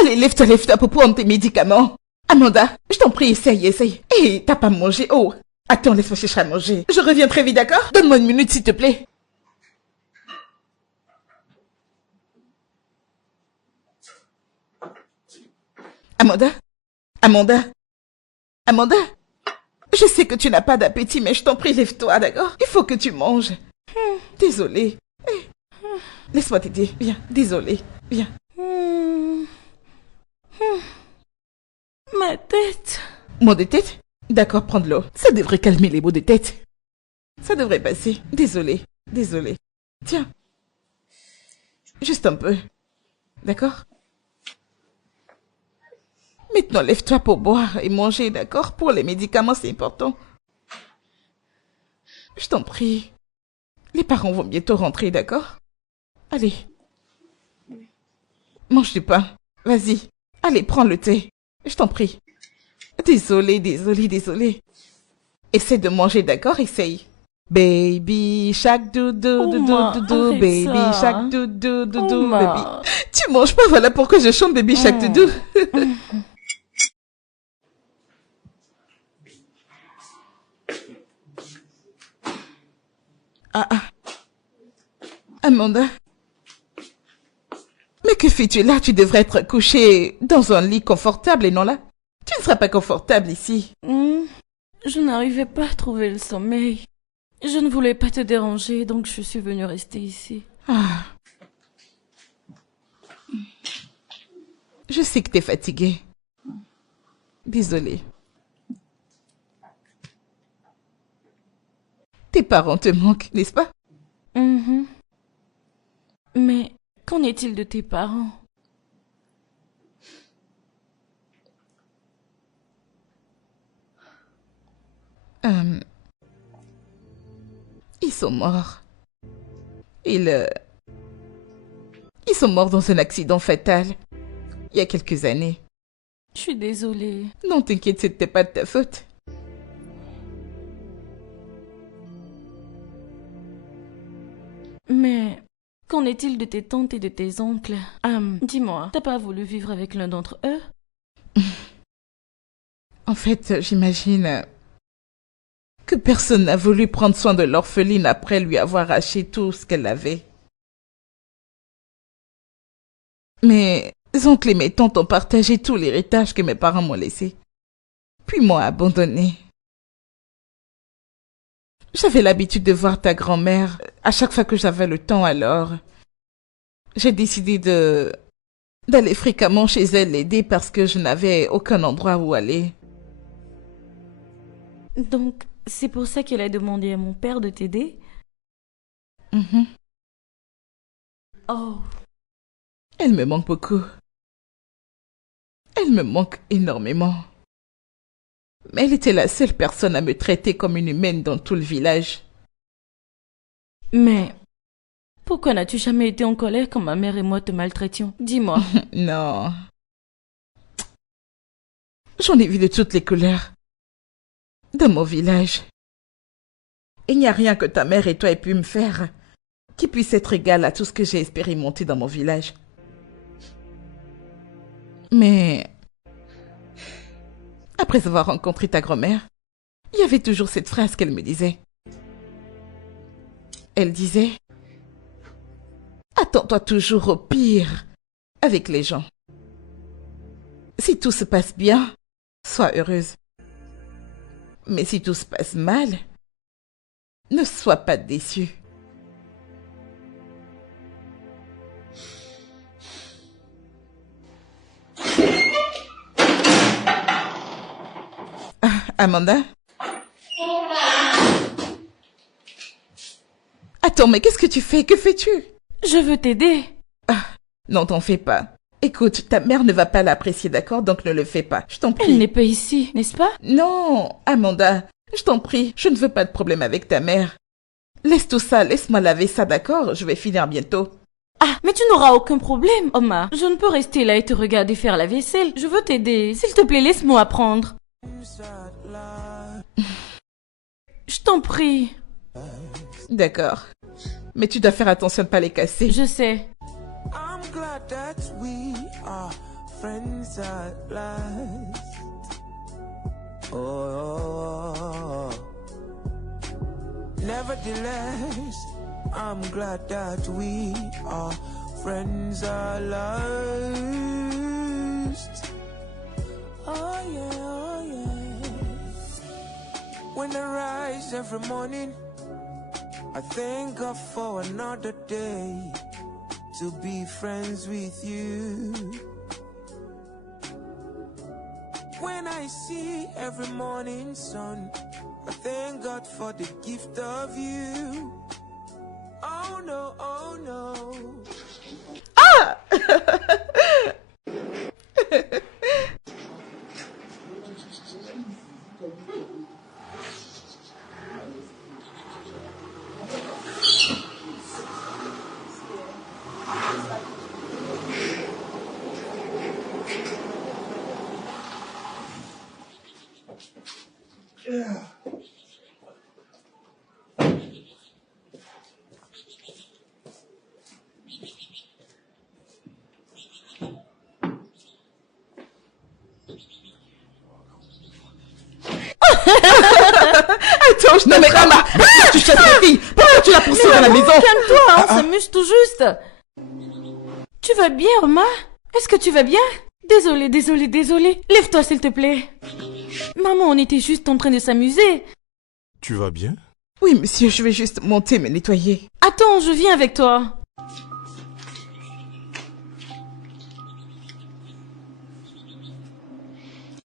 allez, lève-toi pour prendre tes médicaments. Amanda, je t'en prie, essaye. Hé, t'as pas mangé. Oh, attends, laisse-moi chercher à manger. Je reviens très vite, d'accord? Donne-moi une minute, s'il te plaît. Amanda, je sais que tu n'as pas d'appétit, mais je t'en prie, lève-toi, d'accord? Il faut que tu manges. Désolée. Laisse-moi t'aider. Viens, désolée. Viens. Ma tête. Maux de tête? D'accord, prends de l'eau. Ça devrait calmer les maux de tête. Ça devrait passer. Désolée. Tiens. Juste un peu. D'accord? Maintenant, lève-toi pour boire et manger, d'accord? Pour les médicaments, c'est important. Je t'en prie. Les parents vont bientôt rentrer, d'accord? Allez. Mange du pain. Vas-y. Allez, prends le thé. Je t'en prie. Désolée. Essaie de manger, d'accord? Essaye. Baby shark doudou doudou doudou, baby shark doudou doudou, baby. Tu manges pas, voilà pourquoi je chante baby shark doudou. Amanda. Mais que fais-tu là? Tu devrais être couchée dans un lit confortable et non là. Tu ne seras pas confortable ici. Je n'arrivais pas à trouver le sommeil. Je ne voulais pas te déranger, donc je suis venue rester ici. Je sais que t'es fatiguée. Désolée. parents te manquent, n'est-ce pas? Mhm. Mais qu'en est-il de tes parents? Ils sont morts. Ils sont morts dans un accident fatal, il y a quelques années. Je suis désolée. Non, t'inquiète, c'était pas de ta faute. Mais qu'en est-il de tes tantes et de tes oncles? Dis-moi, t'as pas voulu vivre avec l'un d'entre eux? En fait, j'imagine que personne n'a voulu prendre soin de l'orpheline après lui avoir arraché tout ce qu'elle avait. Mes oncles et mes tantes ont partagé tout l'héritage que mes parents m'ont laissé, puis m'ont abandonné. J'avais l'habitude de voir ta grand-mère à chaque fois que j'avais le temps, alors j'ai décidé d'aller fréquemment chez elle l'aider parce que je n'avais aucun endroit où aller. Donc, c'est pour ça qu'elle a demandé à mon père de t'aider? Mhm. Oh, Elle me manque beaucoup. Elle me manque énormément. Mais elle était la seule personne à me traiter comme une humaine dans tout le village. mais pourquoi n'as-tu jamais été en colère quand ma mère et moi te maltraitions? Dis-moi. Non. J'en ai vu de toutes les couleurs. Dans mon village. Il n'y a rien que ta mère et toi aient pu me faire qui puisse être égal à tout ce que j'ai expérimenté dans mon village. Mais après avoir rencontré ta grand-mère, il y avait toujours cette phrase qu'elle me disait. Elle disait: attends-toi toujours au pire avec les gens. Si tout se passe bien, sois heureuse. Mais si tout se passe mal, ne sois pas déçue. Ah, Amanda? Attends, mais qu'est-ce que tu fais? Que fais-tu? Je veux t'aider. Ah, non, t'en fais pas. Écoute, ta mère ne va pas l'apprécier, d'accord? Donc ne le fais pas. Je t'en Elle prie. n'est pas ici, n'est-ce pas? Non, Amanda, je t'en prie, je ne veux pas de problème avec ta mère. Laisse tout ça, laisse-moi laver ça, d'accord? Je vais finir bientôt. Ah, mais tu n'auras aucun problème, Omar. Je ne peux rester là et te regarder faire la vaisselle. Je veux t'aider. S'il te plaît, laisse-moi apprendre. Je t'en prie. D'accord. Mais tu dois faire attention de ne pas les casser. Je sais. I'm glad that we are friends at last. Oh, nevertheless, I'm glad that we are friends at last. Oh yeah, oh yeah. When I rise every morning, I thank God for another day to be friends with you. When I see every morning sun, I thank God for the gift of you. Oh no, oh no. Attends, je t'aime pas. Tu chasses la fille. Pourquoi tu la poursuis dans la maison? Calme-toi, on s'amuse tout juste. Tu vas bien, Omar? Est-ce que tu vas bien? Désolée, désolée, désolée. Lève-toi, s'il te plaît. Maman, on était juste en train de s'amuser. Tu vas bien? Oui, monsieur, je vais juste monter me nettoyer. Attends, je viens avec toi.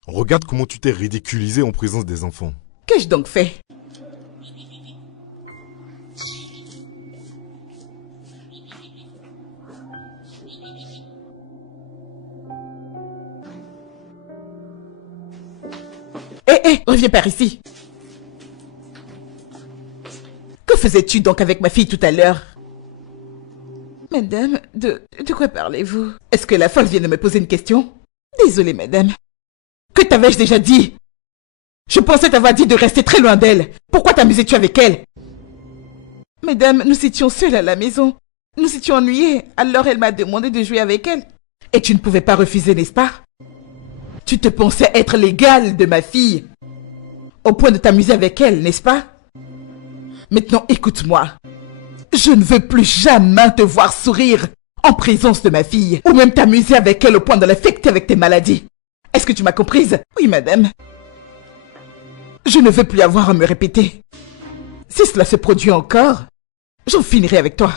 Regarde comment tu t'es ridiculisé en présence des enfants. Qu'ai-je donc fait? Hé, reviens par ici. Que faisais-tu donc avec ma fille tout à l'heure? Madame, de quoi parlez-vous? Est-ce que la folle vient de me poser une question? Désolée, madame. Que t'avais-je déjà dit? Je pensais t'avoir dit de rester très loin d'elle. Pourquoi t'amusais-tu avec elle? Madame, nous étions seuls à la maison. Nous étions ennuyés, alors elle m'a demandé de jouer avec elle. Et tu ne pouvais pas refuser, n'est-ce pas? Tu te pensais être l'égal de ma fille, au point de t'amuser avec elle, n'est-ce pas? Maintenant, écoute-moi. Je ne veux plus jamais te voir sourire en présence de ma fille, ou même t'amuser avec elle au point de l'affecter avec tes maladies. Est-ce que tu m'as comprise? Oui, madame. Je ne veux plus avoir à me répéter. Si cela se produit encore, j'en finirai avec toi.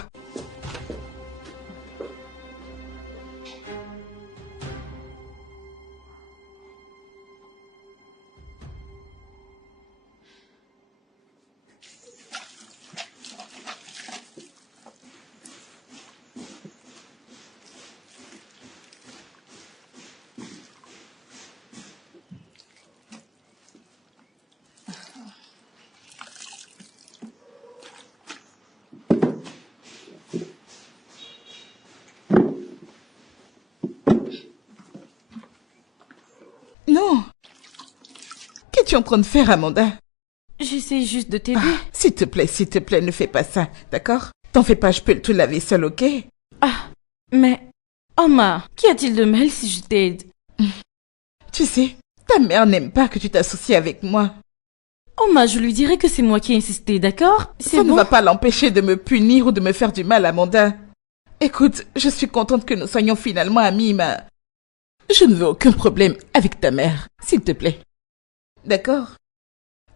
Non. Qu'es-tu en train de faire, Amanda? J'essaie juste de t'aider. S'il te plaît, ne fais pas ça, d'accord? T'en fais pas, je peux tout laver seul, ok? Mais... Oma, qu'y a-t-il de mal si je t'aide? Tu sais, ta mère n'aime pas que tu t'associes avec moi. Oma, je lui dirai que c'est moi qui ai insisté, d'accord? Ça ne va pas l'empêcher de me punir ou de me faire du mal, Amanda. Écoute, je suis contente que nous soyons finalement amis, mais... je ne veux aucun problème avec ta mère, s'il te plaît. D'accord?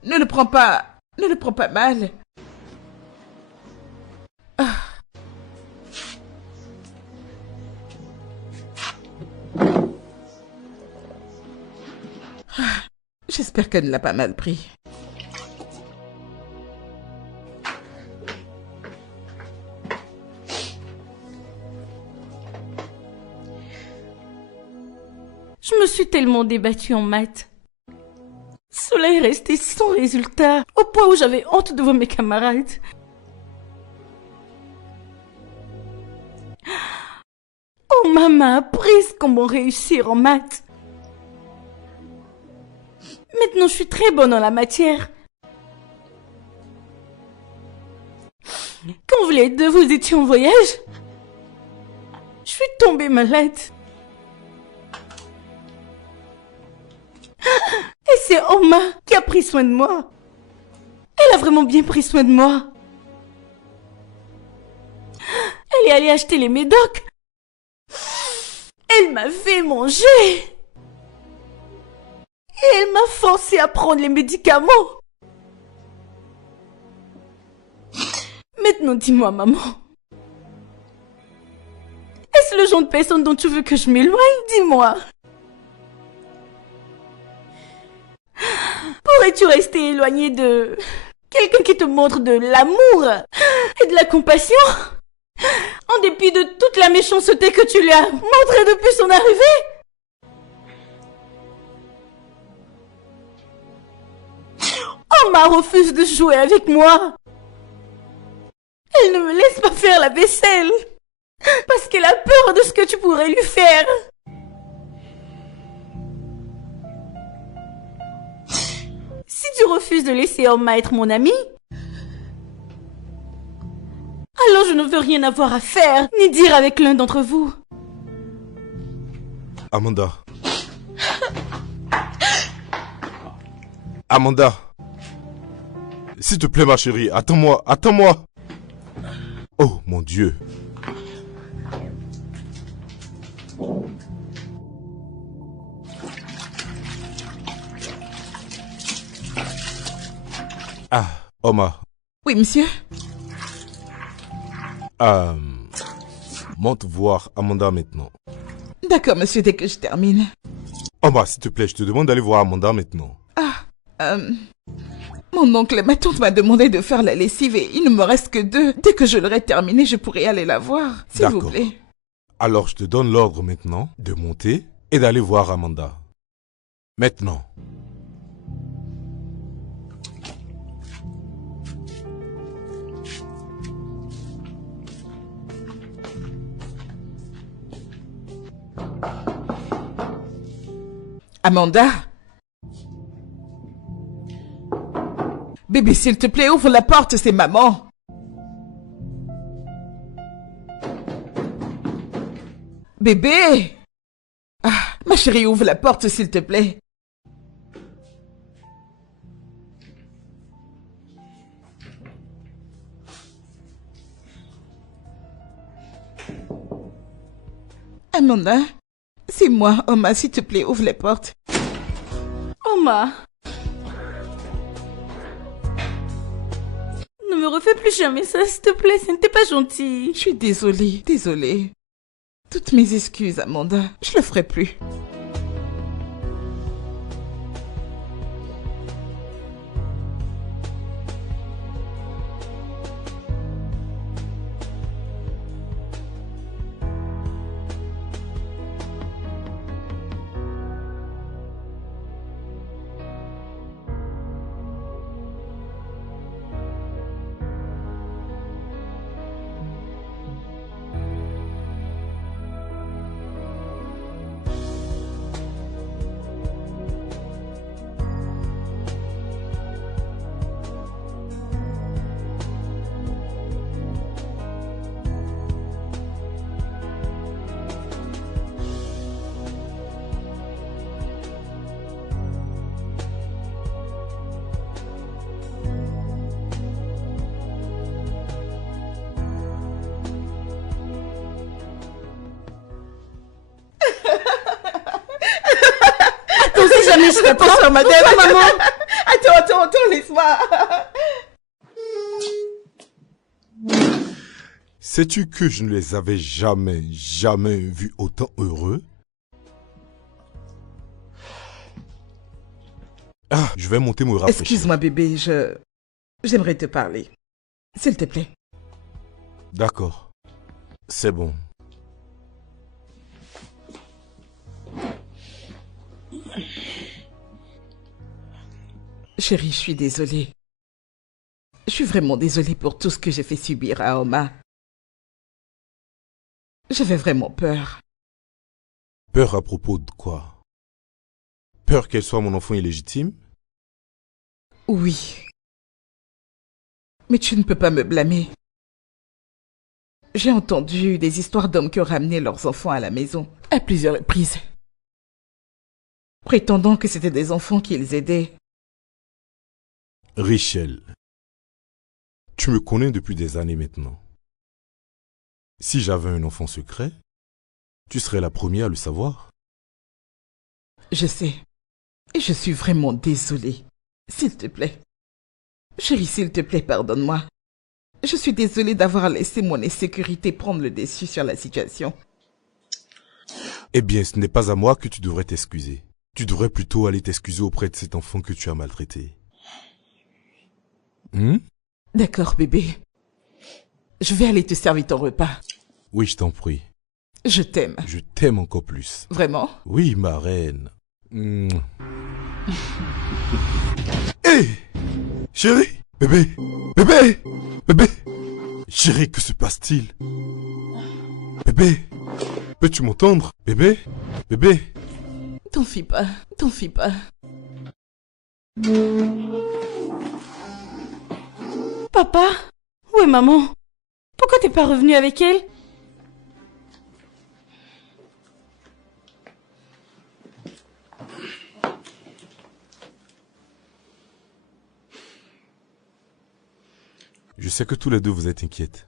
Ne le prends pas mal. J'espère qu'elle ne l'a pas mal pris. Je me suis tellement débattue en maths. Cela est resté sans résultat, au point où j'avais honte devant mes camarades. Oh, maman m'a appris comment réussir en maths. Maintenant, je suis très bonne en la matière. Quand vous les deux, vous étiez en voyage, je suis tombée malade. Et c'est Oma qui a pris soin de moi. Elle a vraiment bien pris soin de moi. Elle est allée acheter les médocs. Elle m'a fait manger. Et elle m'a forcé à prendre les médicaments. Maintenant, dis-moi, maman. Est-ce le genre de personne dont tu veux que je m'éloigne? Dis-moi. Pourrais-tu rester éloigné de quelqu'un qui te montre de l'amour et de la compassion, en dépit de toute la méchanceté que tu lui as montrée depuis son arrivée? Oma refuse de jouer avec moi. Elle ne me laisse pas faire la vaisselle parce qu'elle a peur de ce que tu pourrais lui faire. Si tu refuses de laisser Oma être mon amie, alors je ne veux rien avoir à faire, ni dire avec l'un d'entre vous. Amanda. Amanda. S'il te plaît, ma chérie, attends-moi, attends-moi. Oh, mon Dieu. Ah, Oma. Oui, monsieur? Monte voir Amanda maintenant. D'accord, monsieur, dès que je termine. Oma, s'il te plaît, je te demande d'aller voir Amanda maintenant. Mon oncle, ma tante m'a demandé de faire la lessive et il ne me reste que 2. Dès que je l'aurai terminée, je pourrai aller la voir, s'il vous plaît. Alors je te donne l'ordre maintenant de monter et d'aller voir Amanda. Maintenant. Amanda? Bébé, s'il te plaît, ouvre la porte, c'est maman. Bébé! Ah, ma chérie, ouvre la porte, s'il te plaît. Amanda, c'est moi, Oma, s'il te plaît, ouvre la porte. Oma. Ne me refais plus jamais ça, s'il te plaît, ce n'était pas gentil. Je suis désolée. Toutes mes excuses, Amanda, je le ferai plus. Jamais je t'attends. Attention, madame. Maman. Attends, laisse-moi. Sais-tu que je ne les avais jamais vus autant heureux? Ah, je vais monter me rafraîchir. Excuse-moi, bébé, j'aimerais te parler. S'il te plaît. D'accord. C'est bon. Chérie, je suis désolée. Je suis vraiment désolée pour tout ce que j'ai fait subir à Oma. J'avais vraiment peur. Peur à propos de quoi? Peur qu'elle soit mon enfant illégitime? Oui. Mais tu ne peux pas me blâmer. J'ai entendu des histoires d'hommes qui ont ramené leurs enfants à la maison, à plusieurs reprises, prétendant que c'était des enfants qu'ils aidaient. Richelle, tu me connais depuis des années maintenant. Si j'avais un enfant secret, tu serais la première à le savoir. Je sais. Et je suis vraiment désolée. S'il te plaît. Chérie, s'il te plaît, pardonne-moi. Je suis désolée d'avoir laissé mon insécurité prendre le dessus sur la situation. Eh bien, ce n'est pas à moi que tu devrais t'excuser. Tu devrais plutôt aller t'excuser auprès de cet enfant que tu as maltraité. D'accord, bébé. Je vais aller te servir ton repas. Oui, je t'en prie. Je t'aime. Je t'aime encore plus. Vraiment? Oui, ma reine. Hé! Chérie! Bébé! Bébé! Bébé! Chérie, que se passe-t-il? Bébé! Peux-tu m'entendre? Bébé? Bébé? T'en fie pas. Papa, où est maman? Pourquoi t'es pas revenu avec elle? Je sais que tous les deux vous êtes inquiètes.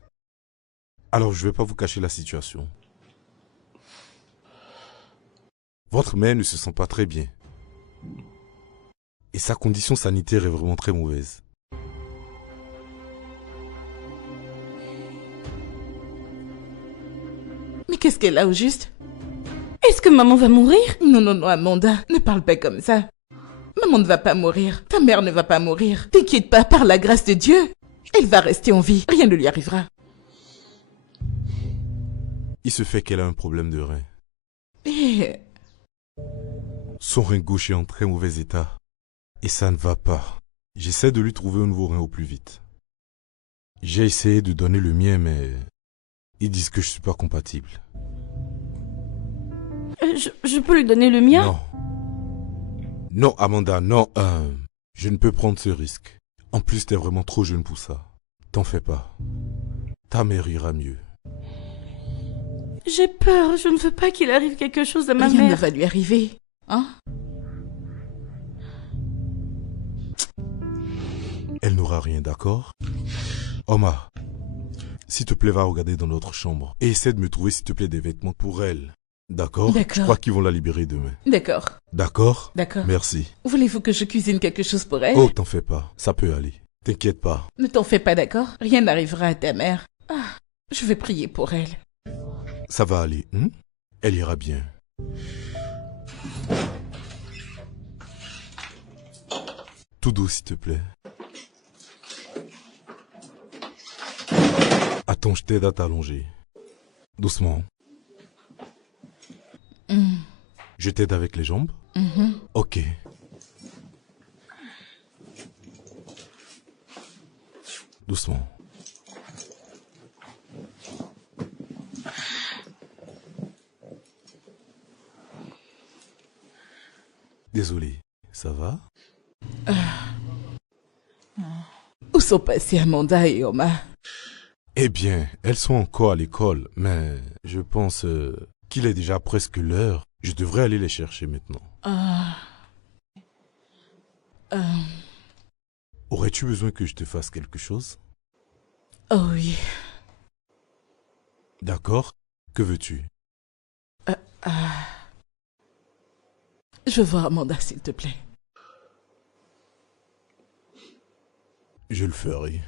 Alors je ne vais pas vous cacher la situation. Votre mère ne se sent pas très bien. Et sa condition sanitaire est vraiment très mauvaise. Mais qu'est-ce qu'elle a au juste? Est-ce que maman va mourir? Non, Amanda, ne parle pas comme ça. Maman ne va pas mourir. Ta mère ne va pas mourir. T'inquiète pas, par la grâce de Dieu. Elle va rester en vie. Rien ne lui arrivera. Il se fait qu'elle a un problème de rein. Et... Son rein gauche est en très mauvais état. Et ça ne va pas. J'essaie de lui trouver un nouveau rein au plus vite. J'ai essayé de donner le mien, mais ils disent que je suis pas compatible. Je peux lui donner le mien? Non. Non, Amanda, non. Je ne peux prendre ce risque. En plus, t'es vraiment trop jeune pour ça. T'en fais pas. Ta mère ira mieux. J'ai peur, je ne veux pas qu'il arrive quelque chose à ma Rien ne mère. va lui arriver, hein? Elle n'aura rien, d'accord? Omar, s'il te plaît, va regarder dans notre chambre. Et essaie de me trouver, s'il te plaît, des vêtements pour elle. D'accord? D'accord. Je crois qu'ils vont la libérer demain. D'accord, D'accord? d'accord. Merci. Voulez-vous que je cuisine quelque chose pour elle? Oh, t'en fais pas. Ça peut aller. T'inquiète pas. Ne t'en fais pas, d'accord? Rien n'arrivera à ta mère. Ah, je vais prier pour elle. Ça va aller, hein? Elle ira bien. Tout doux, s'il te plaît. Attends, je t'aide à t'allonger. Doucement. Je t'aide avec les jambes? Ok. Doucement. Désolé, ça va? Où sont passés Amanda et Omar? Eh bien, elles sont encore à l'école, mais je pense qu'il est déjà presque l'heure. Je devrais aller les chercher maintenant. Aurais-tu besoin que je te fasse quelque chose? Oh oui. D'accord. Que veux-tu? Je veux voir Amanda, s'il te plaît. Je le ferai.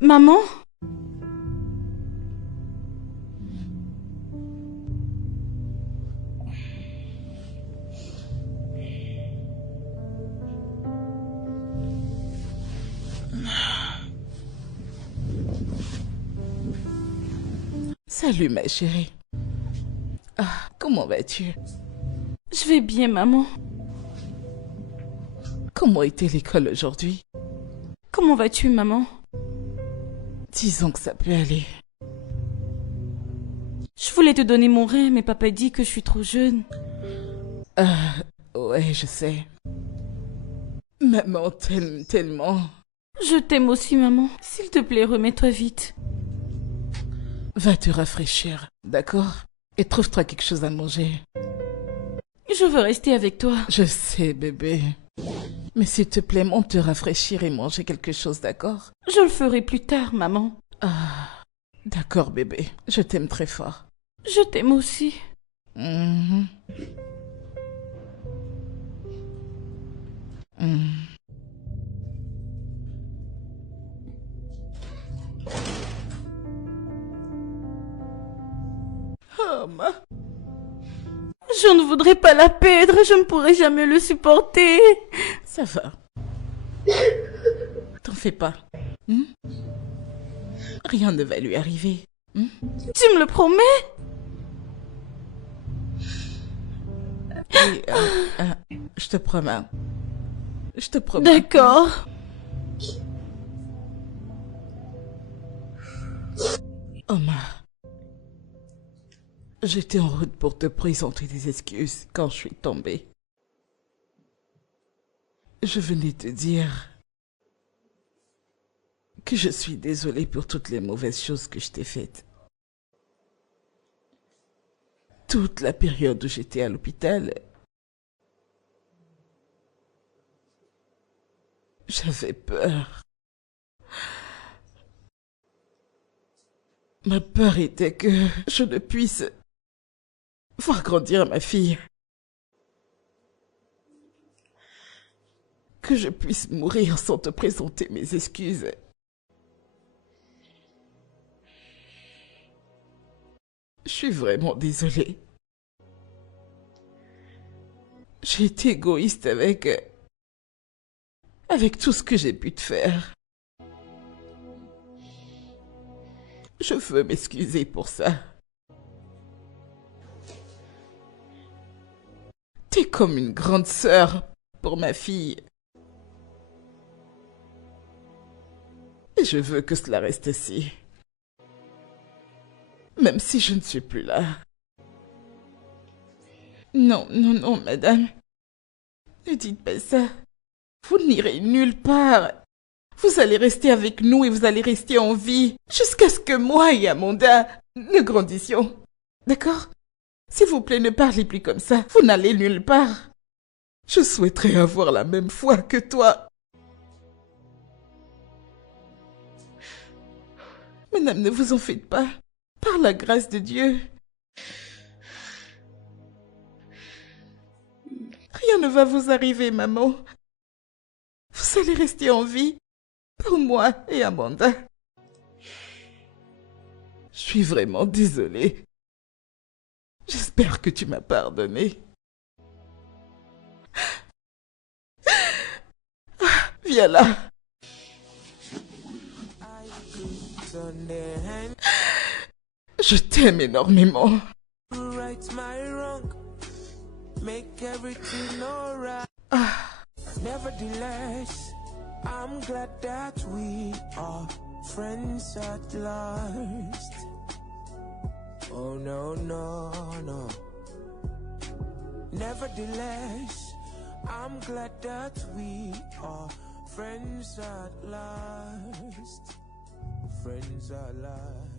Maman? Salut, ma chérie. Ah, comment vas-tu? Je vais bien, maman. Comment était l'école aujourd'hui? Comment vas-tu, maman? Disons que ça peut aller. Je voulais te donner mon rein, mais papa dit que je suis trop jeune. Ouais, je sais. Maman t'aime tellement. Je t'aime aussi, maman. S'il te plaît, remets-toi vite. Va te rafraîchir, d'accord? Et trouve-toi quelque chose à manger. Je veux rester avec toi. Je sais, bébé. Mais s'il te plaît, monte te rafraîchir et manger quelque chose, d'accord? Je le ferai plus tard, maman. D'accord, bébé. Je t'aime très fort. Je t'aime aussi. Mhm. Oh, Je ne voudrais pas la perdre, je ne pourrai jamais le supporter. ça va. T'en fais pas. Rien ne va lui arriver. Tu me le promets? Et, je te promets. Je te promets. D'accord. Omar, j'étais en route pour te présenter des excuses quand je suis tombée. Je venais te dire que je suis désolée pour toutes les mauvaises choses que je t'ai faites. Toute la période où j'étais à l'hôpital, j'avais peur. Ma peur était que je ne puisse voir grandir ma fille. Que je puisse mourir sans te présenter mes excuses. Je suis vraiment désolée. J'ai été égoïste avec tout ce que j'ai pu te faire. Je veux m'excuser pour ça. T'es comme une grande sœur pour ma fille. Et je veux que cela reste ainsi. Même si je ne suis plus là. Non, non, non, madame. Ne dites pas ça. Vous n'irez nulle part. Vous allez rester avec nous et vous allez rester en vie jusqu'à ce que moi et Amanda nous grandissions. D'accord? S'il vous plaît, ne parlez plus comme ça. Vous n'allez nulle part. Je souhaiterais avoir la même foi que toi. Madame, ne vous en faites pas. Par la grâce de Dieu. Rien ne va vous arriver, maman. Vous allez rester en vie pour moi et Amanda. Je suis vraiment désolée. J'espère que tu m'as pardonné. Viens là. Je t'aime énormément. Nevertheless, I'm glad that we are friends at last. Oh no, no, no. Nevertheless, I'm glad that we are friends at last. Friends at last.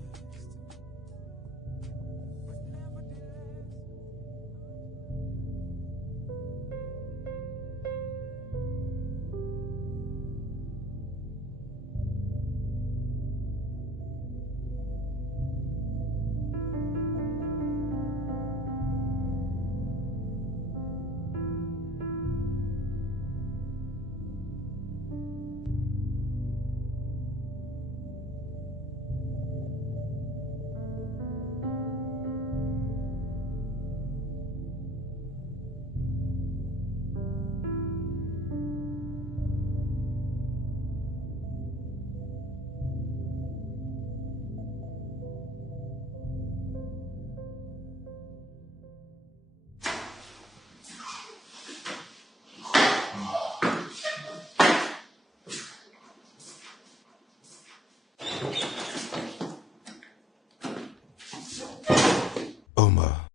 Oma,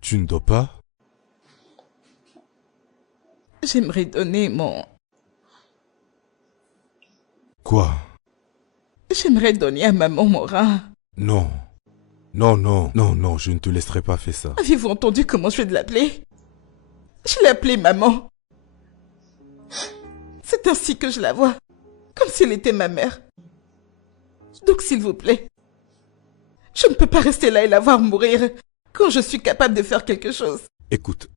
tu ne dors pas? J'aimerais donner mon... Quoi? J'aimerais donner à maman mon rein. Non. Non, non, non, non, je ne te laisserai pas faire ça. Avez-vous entendu comment je vais de l'appeler? Je l'ai appelée maman. C'est ainsi que je la vois. Comme si elle était ma mère. Donc s'il vous plaît, je ne peux pas rester là et la voir mourir quand je suis capable de faire quelque chose. Écoute,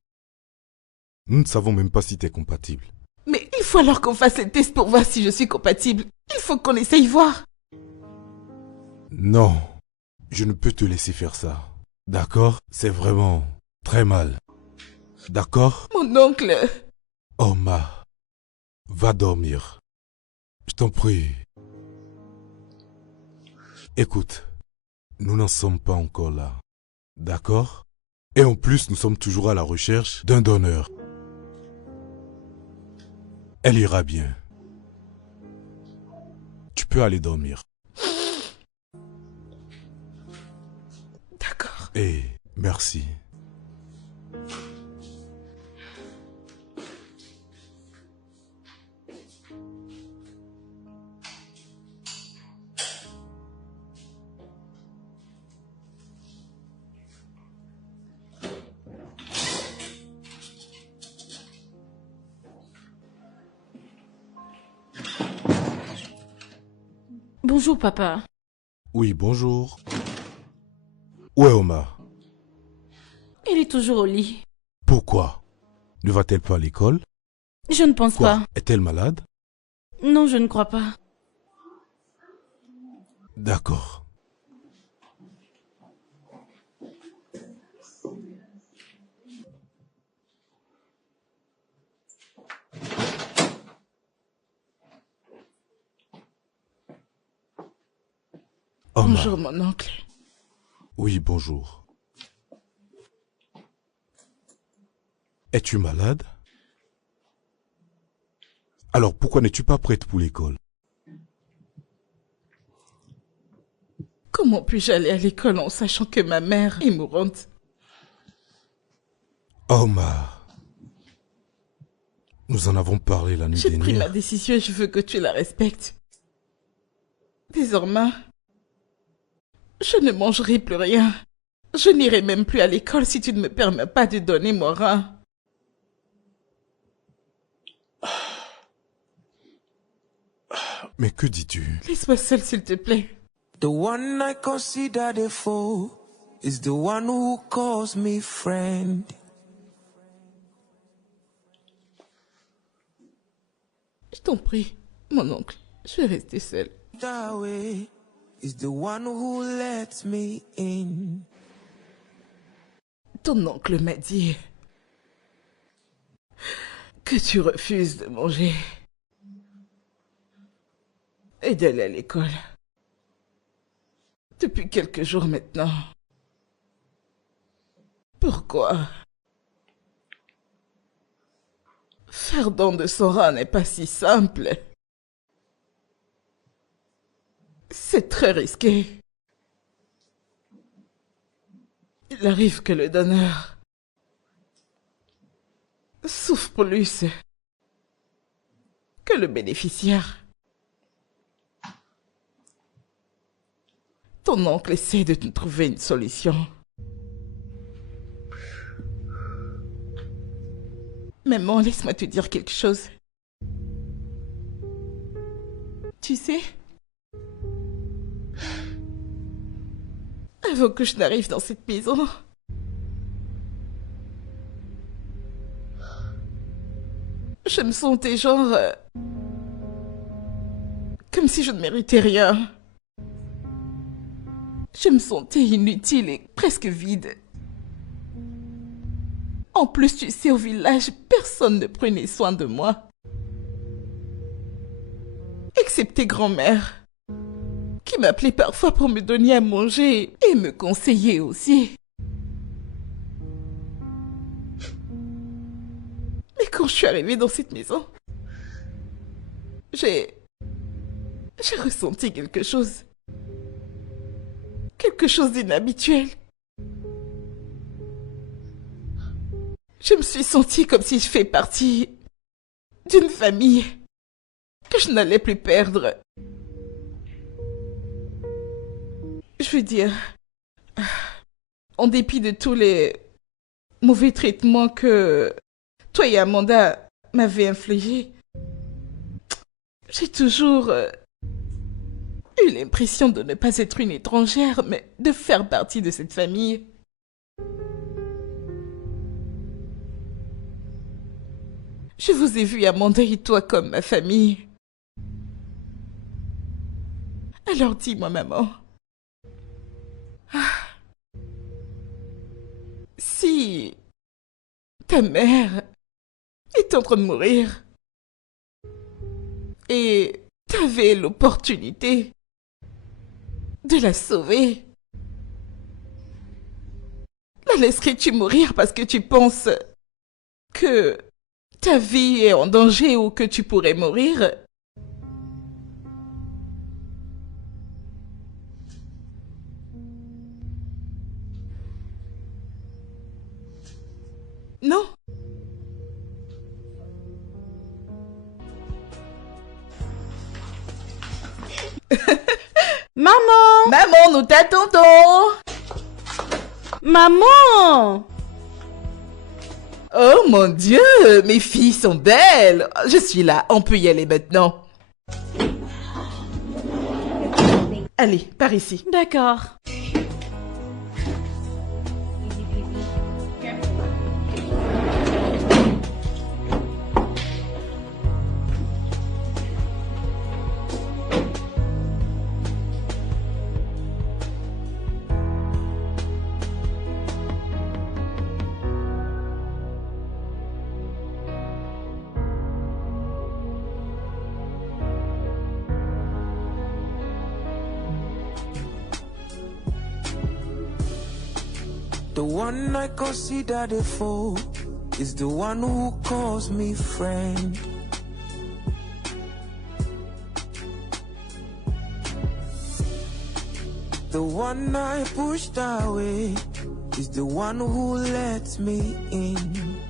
nous ne savons même pas si tu es compatible. Mais il faut alors qu'on fasse les tests pour voir si je suis compatible. Il faut qu'on essaye voir. Non, je ne peux te laisser faire ça. D'accord? C'est vraiment très mal. D'accord? Mon oncle... Oma, va dormir. Je t'en prie. Écoute, nous n'en sommes pas encore là. D'accord? Et en plus, nous sommes toujours à la recherche d'un donneur. Elle ira bien. Tu peux aller dormir. D'accord. Et merci. Bonjour, papa. Oui, bonjour. Où est Oma? Elle est toujours au lit. Pourquoi? Ne va-t-elle pas à l'école? Je ne pense Quoi? pas. Est-elle malade? Non, je ne crois pas. D'accord. Omar. Bonjour, mon oncle. Oui, bonjour. Es-tu malade? Alors pourquoi n'es-tu pas prête pour l'école? Comment puis-je aller à l'école en sachant que ma mère est mourante? Omar, nous en avons parlé la nuit J'ai pris ma dernière. décision et je veux que tu la respectes. Désormais, je ne mangerai plus rien. Je n'irai même plus à l'école si tu ne me permets pas de donner mon rein. Mais que dis-tu? Laisse-moi seule, s'il te plaît. The one I consider the foe is the one who calls me friend. Je t'en prie, mon oncle. Je vais rester seule. That way is the one who lets me in. Ton oncle m'a dit que tu refuses de manger et d'aller à l'école. Depuis quelques jours maintenant. Pourquoi? Faire don de son rat n'est pas si simple. C'est très risqué. Il arrive que le donneur souffre plus que le bénéficiaire. Ton oncle essaie de te trouver une solution. Maman, laisse-moi te dire quelque chose. Tu sais, avant que je n'arrive dans cette maison, je me sentais genre comme si je ne méritais rien. Je me sentais inutile et presque vide. En plus, tu sais, au village, personne ne prenait soin de moi. Excepté grand-mère, qui m'appelait parfois pour me donner à manger et me conseiller aussi. Mais quand je suis arrivée dans cette maison, j'ai ressenti quelque chose. Quelque chose d'inhabituel. Je me suis sentie comme si je fais partie d'une famille que je n'allais plus perdre. Je veux dire, en dépit de tous les mauvais traitements que toi et Amanda m'avez infligés, j'ai toujours eu l'impression de ne pas être une étrangère, mais de faire partie de cette famille. Je vous ai vu, Amanda et toi, comme ma famille. Alors dis-moi, maman. Si ta mère est en train de mourir et t'avais l'opportunité de la sauver, la laisserais-tu mourir parce que tu penses que ta vie est en danger ou que tu pourrais mourir? Non? Maman! Maman, nous t'attendons! Maman! Oh mon Dieu, mes filles sont belles! Je suis là, on peut y aller maintenant. Allez, par ici. D'accord. The one I consider the foe is the one who calls me friend. The one I pushed away is the one who lets me in.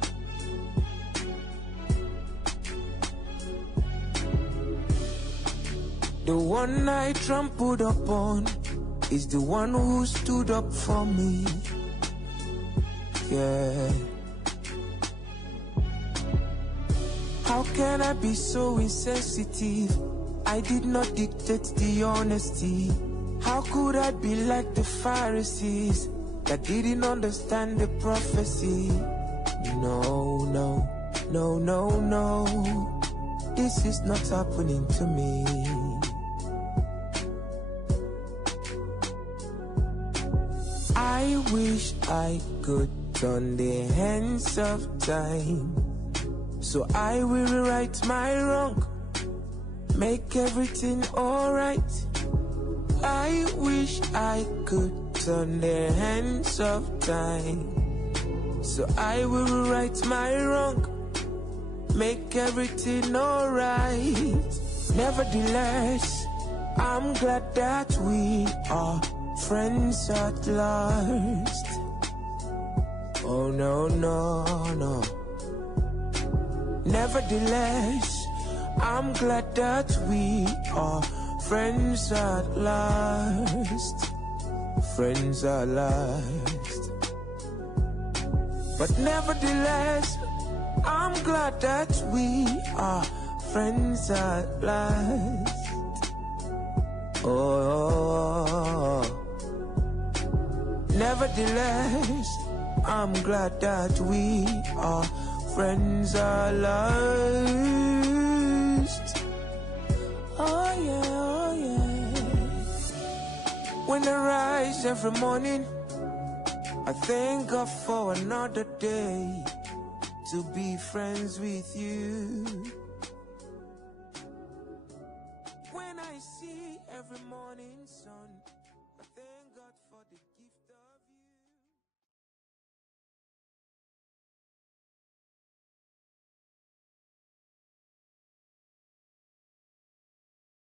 The one I trampled upon is the one who stood up for me. Yeah. How can I be so insensitive? I did not dictate the honesty. How could I be like the Pharisees that didn't understand the prophecy? No, no, no, no, no. This is not happening to me. I wish I could turn the hands of time, so I will rewrite my wrong, make everything alright. I wish I could turn the hands of time, so I will rewrite my wrong, make everything alright. Nevertheless, I'm glad that we are friends at last. Oh no, no, no. Nevertheless, I'm glad that we are friends at last. Friends at last. But nevertheless, I'm glad that we are friends at last. Oh, nevertheless, I'm glad that we are friends at last. Oh yeah, oh yeah. When I rise every morning, I thank God for another day to be friends with you. When I see every morning sun